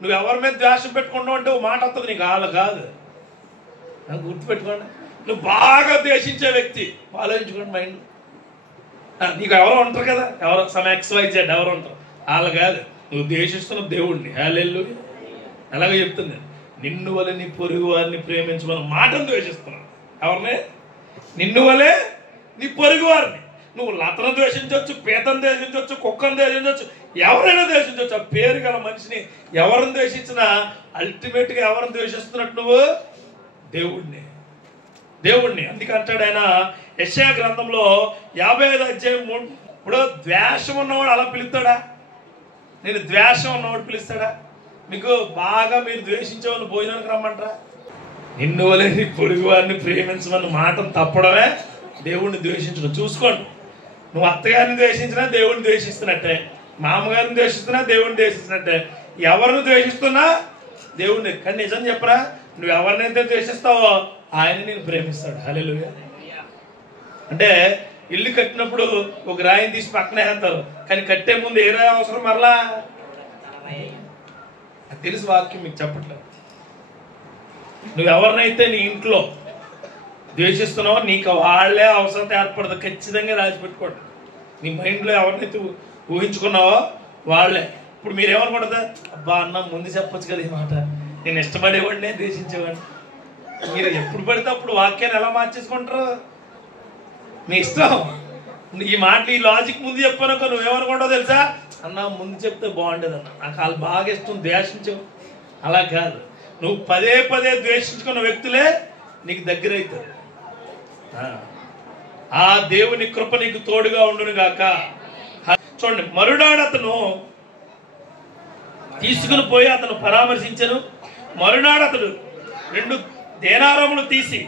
నువ్వు ఎవరి మీద ద్వేషం పెట్టుకుంటావు అంటే మాట వస్తుంది నీకు. కాదు, గుర్తుపెట్టుకోండి. నువ్వు బాగా ద్వేషించే వ్యక్తి ఆలోచించుకోండి మైండ్. నీకు ఎవరో ఉంటారు కదా, ఎవరో XYZ ఎవరు ఉంటారు, వాళ్ళు కాదు. నువ్వు ద్వేషిస్తున్న దేవుణ్ణి. హల్లెలూయా. అలాగే చెప్తుంది, నిన్ను వలె నీ పొరుగు వారిని ప్రేమించమని మాటను ద్వేషిస్తున్నావు. ఎవరిని? నిన్ను వలె నీ పొరుగు వారిని. నువ్వు లతను ద్వేషించవచ్చు, పీతను ద్వేషించవచ్చు, కుక్కను ద్వేషించవచ్చు, ఎవరైనా ద్వేషించవచ్చు. ఆ పేరు గల మనిషిని ఎవరిని ద్వేషించినా అల్టిమేట్గా ఎవరిని ద్వేషిస్తున్నట్టు? నువ్వు దేవుణ్ణి. దేవుణ్ణి. అందుకే అంటాడు ఆయన యెషయా గ్రంథంలో 55వ అధ్యాయం 3. ఇప్పుడు ద్వేషం ఉన్నవాడు అలా పిలుస్తాడా? నేను ద్వేషం ఉన్నవాడు పిలుస్తాడా? మీకు బాగా మీరు ద్వేషించే వాళ్ళు భోజనానికి రమ్మంటారా? నిన్ను వలె నీ పొరుగు వారిని ప్రేమించమన్న మాటను తప్పడమే దేవుణ్ణి ద్వేషించడం. చూసుకోండి, నువ్వు అత్తగారిని ద్వేషించినా దేవుణ్ణి ద్వేషిస్తున్నట్టే, మామగారిని ద్వేషిస్తున్నా దేవుణ్ణి ద్వేషిస్తున్నట్టే, ఎవరిని ద్వేషిస్తున్నా దేవుణ్ణి. కానీ నిజం చెప్పరా, నువ్వు ఎవరినైతే ద్వేషిస్తావో ఆయన నేను ప్రేమిస్తాడు. హల్లెలూయా. అంటే ఇల్లు కట్టినప్పుడు ఒక రాయిని తీసి పక్కన వేస్తారు, కానీ కట్టే ముందు ఏ రాయి అవసరం మరలా? అది తెలుసు, వాక్యం మీకు చెప్పట్లేదు. నువ్వు ఎవరినైతే నీ ఇంట్లో ద్వేషిస్తున్నావో నీకు వాళ్ళే అవసరం ఏర్పడదు. ఖచ్చితంగా రాసిపెట్టుకోండి. నీ మైండ్లో ఎవరినైతే ఊహించుకున్నావో వాళ్ళే. ఇప్పుడు మీరేమనుకుంటుందా? అబ్బా అన్న ముందు చెప్పొచ్చు కదా ఈ మాట, నేను ఇష్టపడేవాడినే ద్వేషించేవాడిని. మీరు ఎప్పుడు పడితే అప్పుడు వాక్యాన్ని ఎలా మార్చేసుకుంటారు? మీ ఇష్టం. ఈ మాట, ఈ లాజిక్ ముందు చెప్పానుకో నువ్వేమనుకుంటావు తెలుసా? అన్న ముందు చెప్తే బాగుండేది అన్న, నాకు వాళ్ళు బాగా ఇష్టం ద్వేషించవు. అలా కాదు, నువ్వు పదే పదే ద్వేషించుకున్న వ్యక్తులే నీకు దగ్గర అవుతారు. ఆ దేవుని కృప నీకు తోడుగా ఉండును గాక. చూడండి, మరునాడు అతను తీసుకుని పోయి అతను పరామర్శించను. మరునాడు అతడు 2 దేనారములు తీసి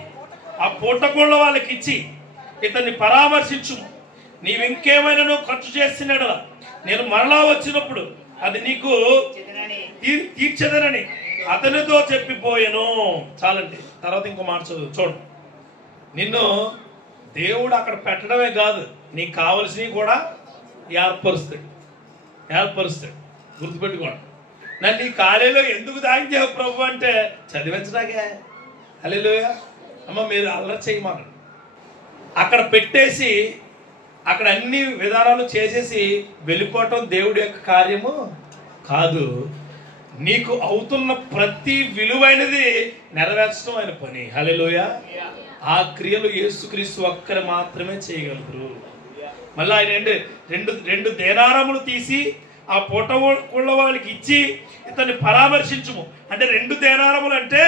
ఆ పూటకోళ్ళ వాళ్ళకి ఇచ్చి, ఇతన్ని పరామర్శించు, నీవింకేమైనా ఖర్చు చేసినాడు, నేను మరలా వచ్చినప్పుడు అది నీకు తీర్చదనని అతనితో చెప్పిపోయాను. చాలండి. తర్వాత ఇంకో మాట చదువు. చూడు, నిన్ను దేవుడు అక్కడ పెట్టడమే కాదు, నీకు కావలసినవి కూడా ఏర్పరుస్తాడు. గుర్తుపెట్టుకోండి. నన్ను ఈ కాలేజీలో ఎందుకు దాగించావు ప్రభు అంటే చదివించడాకే. హల్లెలూయా. అమ్మ మీరు అల్లరి చేయమని అక్కడ పెట్టేసి అక్కడ అన్ని విధానాలు చేసేసి వెళ్ళిపోవటం దేవుడి యొక్క కార్యము కాదు. నీకు అవుతున్న ప్రతి విలువైనది నెరవేర్చడం ఆయన పని. హల్లెలూయా. ఆ క్రియలు యేసుక్రీస్తు ఒక్కరు మాత్రమే చేయగలరు. మళ్ళీ ఆయన ఏంటి, 2 దేనారములు తీసి ఆ పూటకోళ్ళ వాళ్ళకి ఇచ్చి ఇతన్ని పరామర్శించుము. అంటే 2 దేనారములు అంటే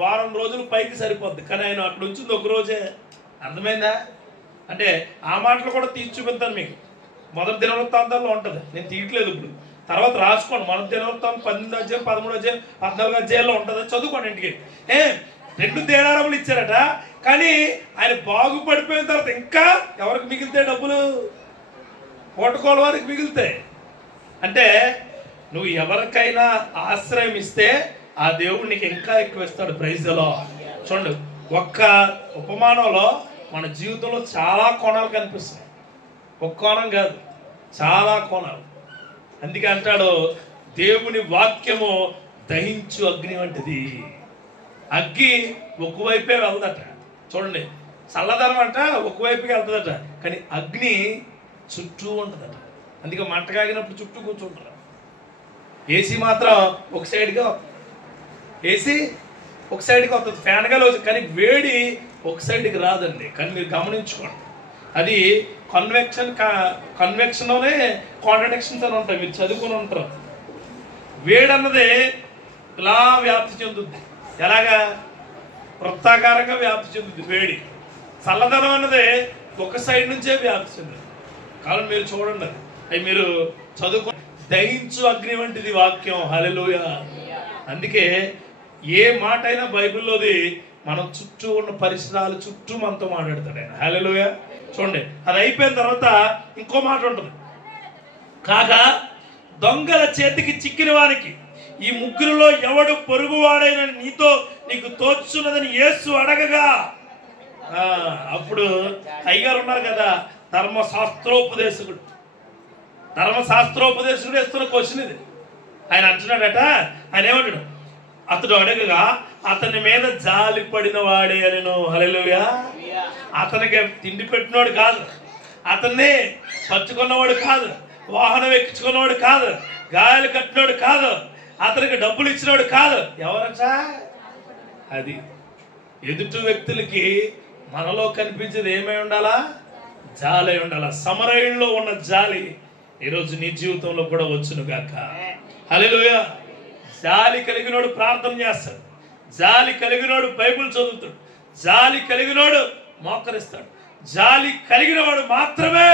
వారం రోజులు పైకి సరిపోద్ది, కానీ ఆయన అక్కడ ఉంచింది ఒక రోజే. అర్థమైందా? అంటే ఆ మాటలు కూడా తీసి చూపిస్తాను మీకు. మొదటి దినవృత్తాంతాల్లో ఉంటుంది, నేను తీయట్లేదు ఇప్పుడు. తర్వాత రాసుకోండి. మొదటి దినవృత్తాంతం 18వ అధ్యాయం, 13వ అధ్యాయం, 14వ అధ్యాయంలో ఉంటుంది, చదువుకోండి ఇంటికి. 2 దేనారములు ఇచ్చారట, కానీ ఆయన బాగుపడిపోయిన తర్వాత ఇంకా ఎవరికి మిగులుతాయి డబ్బులు? పూటకోళ్ళ వారికి మిగులుతాయి. అంటే నువ్వు ఎవరికైనా ఆశ్రయం ఇస్తే ఆ దేవుడు నీకు ఇంకా ఎక్కువ ఇస్తాడు. Praise the Lord. చూడండి, ఒక్క ఉపమానంలో మన జీవితంలో చాలా కోణాలు కనిపిస్తాయి. ఒక్క కోణం కాదు, చాలా కోణాలు. అందుకే అంటాడు, దేవుని వాక్యము దహించు అగ్ని వంటిది. అగ్గి ఒకవైపే వెళ్దట. చూడండి, చల్లదనం అంట ఒకవైపుకి వెళ్తుందట, కానీ అగ్ని చుట్టూ ఉంటుందట. అందుకే మంట కాగినప్పుడు చుట్టూ కూర్చుంటారు. ఏసీ మాత్రం ఒక సైడ్గా, ఏసీ ఒక సైడ్కి వస్తుంది, ఫ్యాన్ గా లేదు, కానీ వేడి ఒక సైడ్కి రాదండి. కానీ మీరు గమనించుకోండి, అది కన్వెక్షన్లోనే కాంట్రడిక్షన్స్ అని ఉంటాయి, మీరు చదువుకుని ఉంటారు. వేడి అన్నది ఇలా వ్యాప్తి చెందుద్ది. ఎలాగా? వృత్తాకారంగా వ్యాప్తి చెందుద్ది వేడి. చల్లదనం అన్నది ఒక సైడ్ నుంచే వ్యాప్తి చెందుతుంది. కాలం మీరు చూడండి, అవి మీరు చదువుకో. దహించు అగ్ని వంటిది వాక్యం. హల్లెలూయా. అందుకే ఏ మాట అయినా బైబిల్లోది మనం చుట్టూ ఉన్న పరిసరాలు చుట్టూ మనతో మాట్లాడతాడు ఆయన. హల్లెలూయా. చూడండి, అది అయిపోయిన తర్వాత ఇంకో మాట ఉంటుంది. కాగా దొంగల చేతికి చిక్కిన వారికి ఈ ముగ్గురులో ఎవడు పొరుగువాడైన నీకు తోచున్నదని యేసు అడగగా, అప్పుడు అయ్యగారు ఉన్నారు కదా, ధర్మశాస్త్రోపదేశకుడు వేస్తున్న క్వశ్చన్ ఇది. ఆయన అంటున్నాడట, ఆయన ఏమంటాడు, అతడు అడగగా అతని మీద జాలి పడిన వాడే అని. హల్లెలూయా. అతనికి తిండి పెట్టినవాడు కాదు, అతన్ని పచ్చుకున్నవాడు కాదు, వాహనం ఎక్కించుకున్నవాడు కాదు, గాయాలు కట్టినోడు కాదు, అతనికి డబ్బులు ఇచ్చినోడు కాదు. ఎవరట? అది ఎదుటి వ్యక్తులకి మనలో కనిపించేది ఏమై ఉండాలా? జాలి ఉండాలా. సమరయుల్లో ఉన్న జాలి ఈరోజు నీ జీవితంలో కూడా వచ్చును గాక. హల్లెలూయా. జాలి కలిగినోడు ప్రార్థన చేస్తాడు, జాలి కలిగినోడు బైబిల్ చదువుతాడు, జాలి కలిగినోడు మోకరిస్తాడు. జాలి కలిగినవాడు మాత్రమే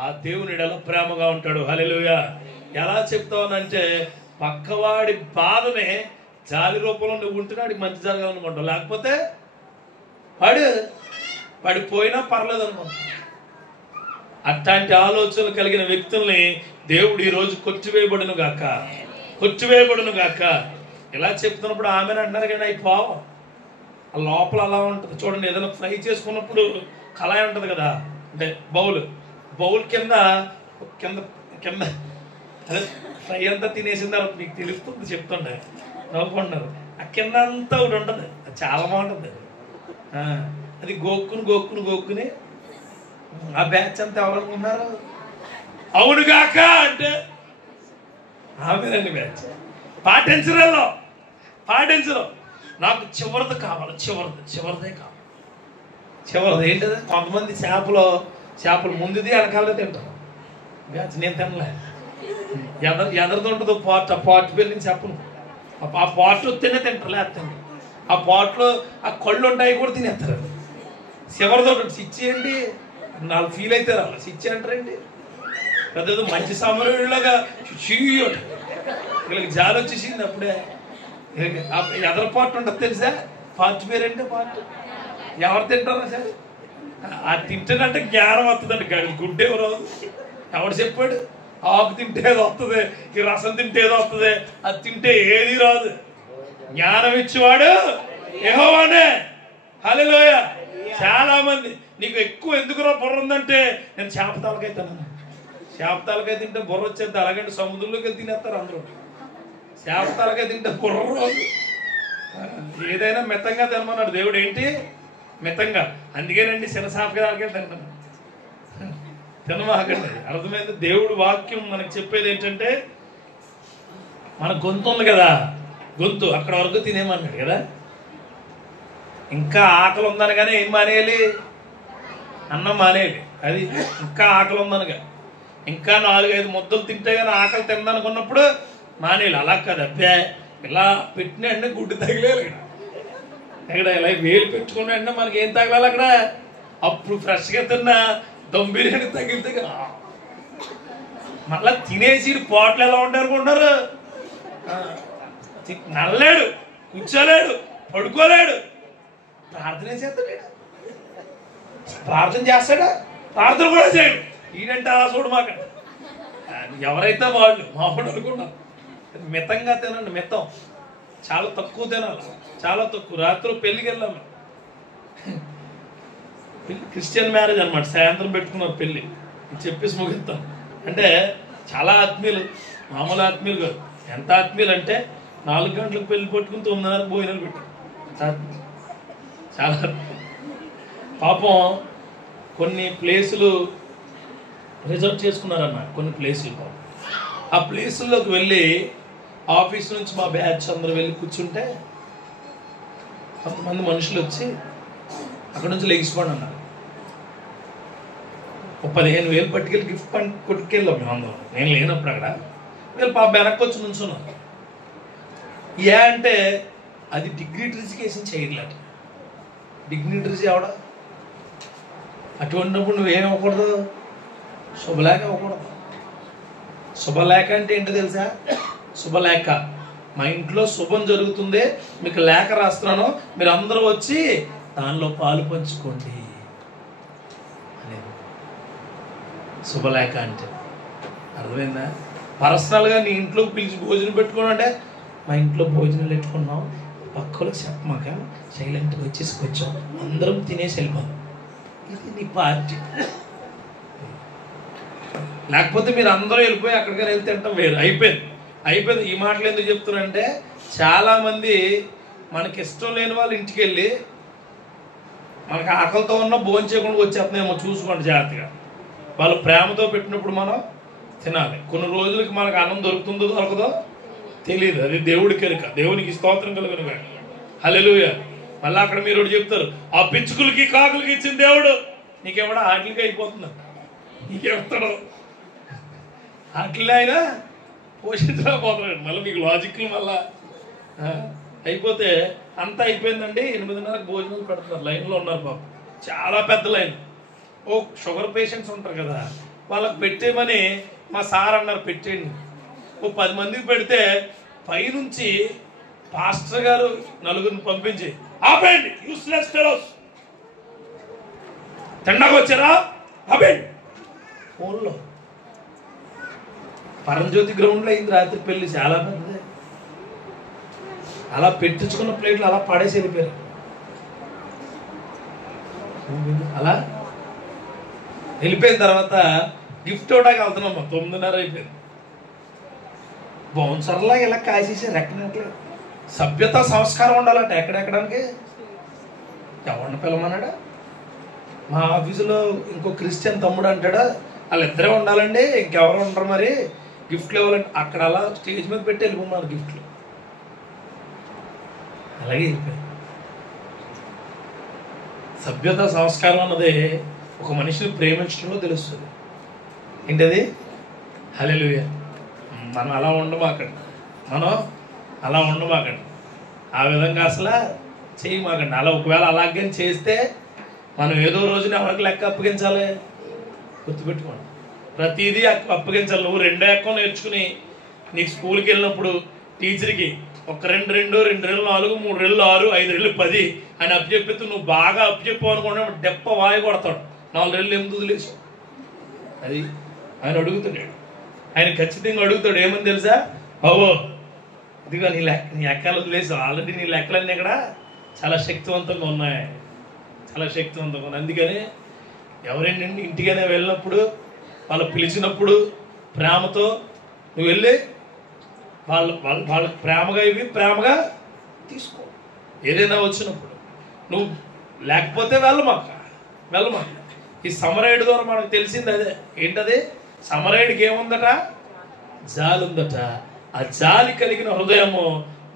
ఆ దేవుని ఎడల ప్రేమగా ఉంటాడు. హల్లెలూయా. ఎలా చెప్తావనంటే పక్కవాడి బాధనే జాలి రూపంలో నువ్వు ఉంటున్నాడు మంచి జరగాలనుకుంటావు, లేకపోతే వాడు పోయినా పర్లేదు అనుకుంటా. అట్లాంటి ఆలోచనలు కలిగిన వ్యక్తుల్ని దేవుడు ఈరోజు కొట్టివేయబడును గాక, కొట్టివేయబడును గాక. ఇలా చెప్తున్నప్పుడు ఆమె అంటున్నారు కానీ అవి పావం ఆ లోపల అలా ఉంటుంది. చూడండి, ఏదైనా ఫ్రై చేసుకున్నప్పుడు కళాయి ఉంటుంది కదా, అంటే బౌల్ కింద కింద కింద అదే ఫ్రై అంతా తినేసిన తర్వాత మీకు తెలుస్తుంది, చెప్తుండే నవ్వుకుంటున్నారు. ఆ కింద అంతా ఒకటి ఉంటుంది, అది చాలా బాగుంటుంది. అది గోక్కుని ఆ బ్యాచ్ అంతా ఎవరనుకుంటున్నారు? అవునుగాక అంటే ఆమెనండి బ్యాచ్. పాటించరు నాకు చివరిది కావాలి, చివరిదే కావాలి. చివరిది ఏంటది? కొంతమంది చేపలు ముందుది వెనకాలదే తింటారు. బ్యాచ్ నేను తినలే. ఎదరిది ఉంటుందో పాట్, ఆ పాట్ పేరు నేను చెప్పను. ఆ పాట్ వస్తేనే తింటారు, లేకపోతే ఆ పాట్లో ఆ కళ్ళు ఉంటాయి కూడా తినేస్తారు. చివరితో సిచ్చి ఏంటి నాలుగు ఫీల్ అవుతారు, అలా సిచ్చి అంటారండి. పెద్దది మంచి సమరంలాగా వీళ్ళకి జాలి వచ్చేసింది అప్పుడే. ఎదర పాటు ఉంటుంది తెలుసా? పార్ట్ పేరంటే పార్ట్ ఎవరు తింటారా సరే అది తింటానంటే జ్ఞానం వస్తుందండి. గుడ్డే రాదు. ఎవడు చెప్పాడు? ఆకు తింటే ఏదో వస్తుంది, ఈ రసం తింటే ఏదో వస్తుంది, అది తింటే ఏది రాదు. జ్ఞానం ఇచ్చేవాడు యెహోవానే. హల్లెలూయా. చాలా మంది నీకు ఎక్కువ ఎందుకురా బుర్ర ఉందంటే నేను చేప తలకాయ తిన్నాను. చేప తలకాయ తింటే బుర్ర వచ్చేది, అలాగంటే సముద్రంలోకి వెళ్ళి తినేస్తారు అందరూ. చేప తలకాయ తింటే బుర్ర రాదు. ఏదైనా మితంగా తినమన్నాడు దేవుడు. ఏంటి మితంగా? అందుకేనండి శనసాపగా తలకాయ తింటాను. తినమాకండి. అర్థమైంది? దేవుడు వాక్యం మనకు చెప్పేది ఏంటంటే మన గొంతు ఉంది కదా, గొంతు అక్కడ వరకు తినేమన్నాడు కదా. ఇంకా ఆకలి ఉందనగానే ఏం మానేయాలి? అన్నం మానేయాలి. అది ఇంకా ఆకలి ఉందనగా ఇంకా 4-5 ముద్దలు తింటే కానీ ఆకలి తిందనుకున్నప్పుడు మానేయాలి. అలా కాదు, అబ్బే ఇలా పెట్టిన అంటే గుడ్డు తగిలేదు ఇక్కడ ఇలా వేలు పెట్టుకున్న అంటే మనకి ఏం తగలాలి అక్కడ? అప్పుడు ఫ్రెష్గా తిన్న దమ్ బిర్యానీ తగిలితే మళ్ళా తినేసి పోట్లు ఎలా ఉంటారు అనుకుంటారు? నల్లేడు, కూర్చోలేడు, పడుకోలేడు. ప్రార్థన చేస్తాడు, ప్రార్థన చేస్తాడా? ప్రార్థన కూడా చేయడు. ఈడంటే అలా చూడు మాక. ఎవరైతే వాళ్ళు మామూలు అనుకున్నారు. మితంగా తినండి. మితం చాలా తక్కువ తినాలి, చాలా తక్కువ. రాత్రి పెళ్ళికి వెళ్ళాము, క్రిస్టియన్ మ్యారేజ్ అనమాట. సాయంత్రం పెట్టుకున్నారు పెళ్ళి. చెప్పేసి ముగిస్తాం అంటే చాలా ఆత్మీయులు, మామూలు ఆత్మీయులు కాదు. ఎంత ఆత్మీయులు అంటే 4 గంటలకు పెళ్లి పట్టుకుని 9:30 భోజనాలు పెట్టారు. చాలా పాపం. కొన్ని ప్లేసులు రిజర్వ్ చేసుకున్నారన్న, కొన్ని ప్లేసులు. ఆ ప్లేసుల్లోకి వెళ్ళి ఆఫీస్ నుంచి మా బ్యాచ్ అందరూ వెళ్ళి కూర్చుంటే కొంతమంది మనుషులు వచ్చి అక్కడ నుంచి లెగిసిపోండి అన్నారు. 15,000 పట్టుకెళ్ళి గిఫ్ట్ కొట్టుకెళ్ళాం మేము అందరం. నేను లేనప్పుడు అక్కడ వీళ్ళు పాప వెనక్కి వచ్చి నుంచున్నాను. అంటే అది డిగ్నిటరీస్కేషన్ చేయట్లేదు. డిగ్నిటరీస్ ఎవడ? అటువంటిప్పుడు నువ్వేం ఇవ్వకూడదు? శుభలేఖ ఇవ్వకూడదు. శుభలేఖ అంటే ఏంటో తెలుసా? శుభలేఖ, మా ఇంట్లో శుభం జరుగుతుంది, మీకు లేఖ రాస్తున్నాను, మీరు అందరూ వచ్చి దానిలో పాలు పంచుకోండి అనేది శుభలేఖ అంటే. అర్థమైందా? పర్సనల్గా నీ ఇంట్లోకి పిలిచి భోజనం పెట్టుకోండి అంటే మా ఇంట్లో భోజనాలు పెట్టుకున్నాం, పక్కలకు చెప్పమాక, సైలెంట్గా వచ్చేసి వచ్చాం, అందరం తినేసి వెళ్ళిపోం. ఇది నీ పార్టీ. లేకపోతే మీరు అందరూ వెళ్ళిపోయి అక్కడికైనా వెళ్తే అంటాం వేరు. అయిపోయింది. ఈ మాటలు ఎందుకు చెప్తున్నారంటే చాలామంది మనకి ఇష్టం లేని వాళ్ళు ఇంటికి వెళ్ళి మనకు ఆకలితో ఉన్న భోజనం చేయకుండా వచ్చేస్తున్నాయేమో చూసుకోండి జాగ్రత్తగా. వాళ్ళు ప్రేమతో పెట్టినప్పుడు మనం తినాలి. కొన్ని రోజులకి మనకు అన్నం దొరుకుతుందో దొరకదో తెలియదు, అది దేవుడికి ఎరుక. దేవునికి స్తోత్రం కలుగునుగా. హల్లెలూయా. మళ్ళీ అక్కడ మీరు ఒకటి చెప్తారు, ఆ పిచ్చుకులకి కాకులకి ఇచ్చిన దేవుడు నీకేమన్నా ఆటలకి అయిపోతుందా? నీకేస్తాడు ఆటలు ఆయన పోషించలేకపోతున్నాడు. మళ్ళీ మీకు లాజిక్లు మళ్ళా అయిపోతే అంతా అయిపోయిందండి. 8:30కి భోజనాలు పెడుతున్నారు, లైన్లో ఉన్నారు పాపం, చాలా పెద్ద లైన్. ఓ షుగర్ పేషెంట్స్ ఉంటారు కదా, వాళ్ళకి పెట్టేమని మా సార్ అన్నారు, పెట్టేయండి. ఓ 10 మందికి పెడితే పైనుంచి పాస్టర్ గారు 4గురిని పంపించి, ఆపేయండి యూస్లెస్ ఫెలోస్, తిండాకు వచ్చారా ఆపేయండి. ఫోన్లో పరంజ్యోతి గ్రౌండ్లో అయింది రాత్రి పెళ్లి, చాలా పెద్దది. అలా పెట్టించుకున్న ప్లేట్లు అలా పడేసి వెళ్ళిపోయారు. అలా వెళ్ళిపోయిన తర్వాత గిఫ్ట్ ఇవ్వడానికి వెళ్తున్నాం, 9:30 అయిపోయింది. బౌన్సర్లా ఇలా కాసేసి రెక్కనట్లేదు. సభ్యత సంస్కారం ఉండాలంటే ఎక్కడెక్కడానికి ఎవరిని పిలవమన్నాడా? మా ఆఫీసులో ఇంకో క్రిస్టియన్ తమ్ముడు అంటాడా, వాళ్ళిద్దరే ఉండాలండి, ఇంకెవరు ఉండరు, మరి గిఫ్ట్లు ఇవ్వాలంటే అక్కడ అలా స్టేజ్ మీద పెట్టి వెళ్ళిపోన్నారు గిఫ్ట్లు. అలాగే వెళ్ళిపోయాయి. సభ్యత సంస్కారం అన్నది ఒక మనిషిని ప్రేమించడంలో తెలుస్తుంది. ఏంటది? హల్లెలూయా. మనం అలా ఉండమాకండి, మనం అలా ఉండమాకండి, ఆ విధంగా అసలు చేయమాకండి. అలా ఒకవేళ అలాగే చేస్తే మనం ఏదో రోజున ఎవరికి లెక్క అప్పగించాలి? గుర్తుపెట్టుకోండి, ప్రతిదీ అప్పగించాలి. నువ్వు 2 ఎక్కం నేర్చుకుని నీకు స్కూల్కి వెళ్ళినప్పుడు టీచర్కి ఒక 2 2 2 4 3 6 5 10 అని అప్పచెప్పితే నువ్వు బాగా అప్పచెప్పావు అనుకుంటే డెప్ప వాయి కొడతాడు. 4 8 వదిలేసావు. అది ఆయన అడుగుతున్నాడు, ఆయన ఖచ్చితంగా అడుగుతాడు. ఏమని తెలుసా? అవో ఇదిగో నీ లెక్కలు వదిలేసావు, ఆల్రెడీ నీ లెక్కలన్నీ ఇక్కడ చాలా శక్తివంతంగా ఉన్నాయి, చాలా శక్తివంతంగా ఉన్నాయి. అందుకని ఎవరైనా ఇంటికైనా వెళ్ళినప్పుడు, వాళ్ళు పిలిచినప్పుడు ప్రేమతో నువ్వు వెళ్ళి వాళ్ళకి ప్రేమగా ఇవి ప్రేమగా తీసుకో. ఏదైనా వచ్చినప్పుడు నువ్వు లేకపోతే వెళ్ళమాక. ఈ సమరయుడి ద్వారా మనకు తెలిసింది అదే. ఏంటది? సమరయుడికి ఏముందట? జాలి ఉందట. ఆ జాలి కలిగిన హృదయము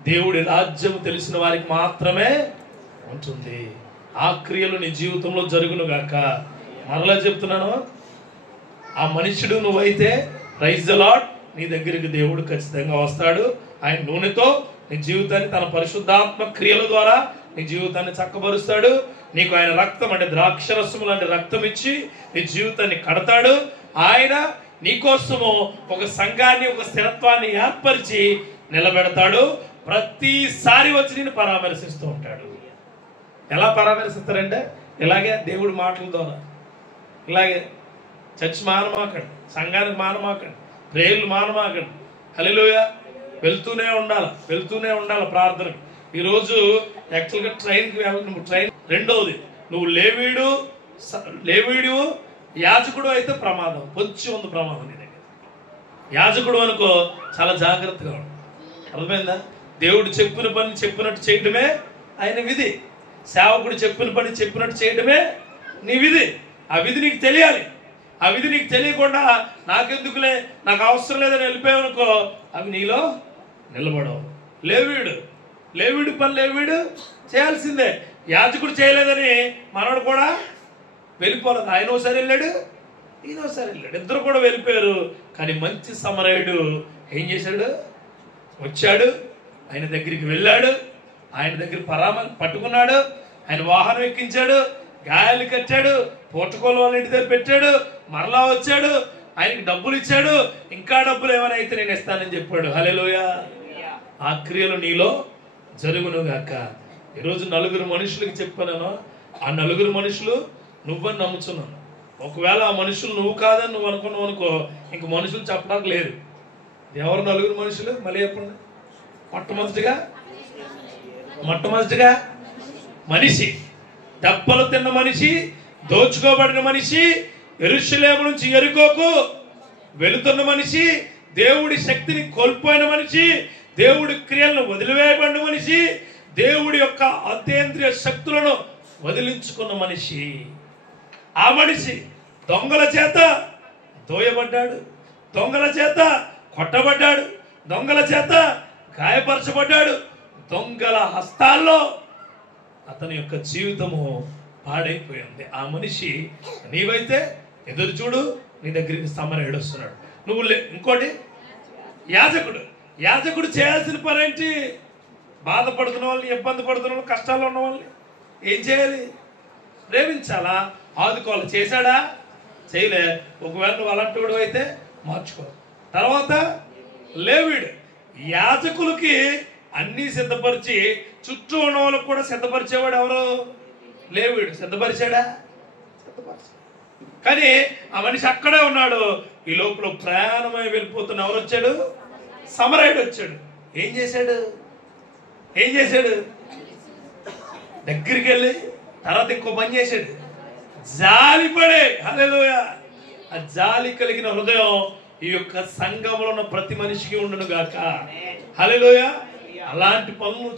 దేవుడి రాజ్యం తెలిసిన వారికి మాత్రమే ఉంటుంది. ఆ క్రియలు నీ జీవితంలో జరుగును గాక. మరలా చెప్తున్నాను, ఆ మనుషుడు నువ్వైతే ప్రైజ్ ది లార్డ్, నీ దగ్గరికి దేవుడు ఖచ్చితంగా వస్తాడు. ఆయన నూనెతో నీ జీవితాన్ని, తన పరిశుద్ధాత్మ క్రియల ద్వారా నీ జీవితాన్ని చక్కబరుస్తాడు. నీకు ఆయన రక్తం అంటే ద్రాక్షరసము లాంటి రక్తం ఇచ్చి నీ జీవితాన్ని కడతాడు. ఆయన నీకోసము ఒక సంఘాన్ని, ఒక స్థిరత్వాన్ని ఏర్పరిచి నిలబెడతాడు. ప్రతిసారి వచ్చి నేను పరామర్శిస్తూ ఉంటాడు. ఎలా పరామర్శిస్తారంటే ఇలాగే దేవుడి మాటల ద్వారా. ఇలాగే చర్చ్ మానమాకండి, సంఘానికి మానమాకండి, ప్రేయర్లు మానమాకండి. హల్లెలూయా. వెళ్తూనే ఉండాలి ప్రార్థనకి. ఈరోజు యాక్చువల్గా ట్రైన్కి వెళ్ళి ట్రైన్ రెండవది, నువ్వు లేవీడు యాజకుడు అయితే ప్రమాదం, పొంచి ఉంది ప్రమాదం నీ దగ్గర. యాజకుడు అనుకో చాలా జాగ్రత్తగా ఉండు. అర్థమైందా? దేవుడు చెప్పిన పని చెప్పినట్టు చేయడమే ఆయన విధి. సేవకుడు చెప్పిన పని చెప్పినట్టు చేయడమే నీ విధి. ఆ విధి నీకు తెలియాలి. ఆ విధి నీకు తెలియకుండా నాకెందుకులే, నాకు అవసరం లేదని వెళ్ళిపోయావనుకో, అవి నీలో నిలబడవు. లేవీడు పని లేవీడు చేయాల్సిందే. యాజకుడు చేయలేదని మనోడు కూడా వెళ్ళిపోలేదు. ఆయన ఒకసారి వెళ్ళాడు, ఈయన ఒకసారి వెళ్ళాడు, ఇద్దరు కూడా వెళ్ళిపోయారు. కానీ మంచి సమరయుడు ఏం చేశాడు? వచ్చాడు, ఆయన దగ్గరికి వెళ్ళాడు, ఆయన దగ్గర పట్టుకున్నాడు, ఆయన వాహనం ఎక్కించాడు, గాయాలు కట్టాడు, పోర్టుకోలు వాళ్ళ ఇంటి దగ్గర పెట్టాడు, మరలా వచ్చాడు, ఆయనకి డబ్బులు ఇచ్చాడు. ఇంకా డబ్బులు ఏమైనా అయితే నేను ఇస్తానని చెప్పాడు. హల్లెలూయా. ఆ క్రియలు నీలో జరుగును గాక. ఈరోజు 4 మనుషులకి చెప్పాను. ఆ 4 మనుషులు నువ్వని నమ్ముతున్నాను. ఒకవేళ ఆ మనుషులు నువ్వు కాదని నువ్వు అనుకున్నావు అనుకో, ఇంక మనుషులు చెప్పడానికి లేదు. ఎవరు 4 మనుషులు? మళ్ళీ చెప్పండి. మొట్టమొదటిగా మనిషి, దెబ్బలు తిన్న మనిషి, దోచుకోబడిన మనిషి, యెరూషలేము నుంచి యెరికోకు వెళుతున్న మనిషి, దేవుడి శక్తిని కోల్పోయిన మనిషి, దేవుడి క్రియలను వదిలివేయబడిన మనిషి, దేవుడి యొక్క అతీంద్రియ శక్తులను వదిలించుకున్న మనిషి. ఆ మనిషి దొంగల చేత దోయబడ్డాడు, దొంగల చేత కొట్టబడ్డాడు, దొంగల చేత గాయపరచబడ్డాడు, దొంగల హస్తాల్లో అతని యొక్క జీవితము పాడైపోయింది. ఆ మనిషి నీవైతే ఎదురు చూడు, నీ దగ్గరికి సమరయుడు వస్తున్నాడు. నువ్వు ఇంకోటి యాజకుడు చేయాల్సిన పని ఏంటి? బాధపడుతున్న వాళ్ళని, ఇబ్బంది పడుతున్న వాళ్ళు, కష్టాల్లో ఉన్న వాళ్ళని ఏం చేయాలి? ప్రేమించాలా, ఆదుకోవాలి. చేశాడా? చేయలే. ఒకవేళ నువ్వు అలాంటి వాడు అయితే మార్చుకో. తర్వాత లేవీయుడు యాజకులకి అన్నీ సిద్ధపరిచి చుట్టూ ఉన్న వాళ్ళకు కూడా సిద్ధపరిచేవాడు ఎవరు? లేవీయుడు. సిద్ధపరిచాడా? కానీ ఆ మనిషి అక్కడే ఉన్నాడు. ఈ లోపల ప్రయాణమై వెళ్ళిపోతున్న ఎవరు వచ్చాడు? సమరయుడు వచ్చాడు. ఏం చేశాడు? దగ్గరికి వెళ్ళి తర్వాత ఇంకో పని చేశాడు. జాలిపడే. హల్లెలూయా. ఆ జాలి కలిగిన హృదయం ఈ యొక్క సంఘంలో ఉన్న ప్రతి మనిషికి ఉండును గాక. హల్లెలూయా. అలాంటి పనులు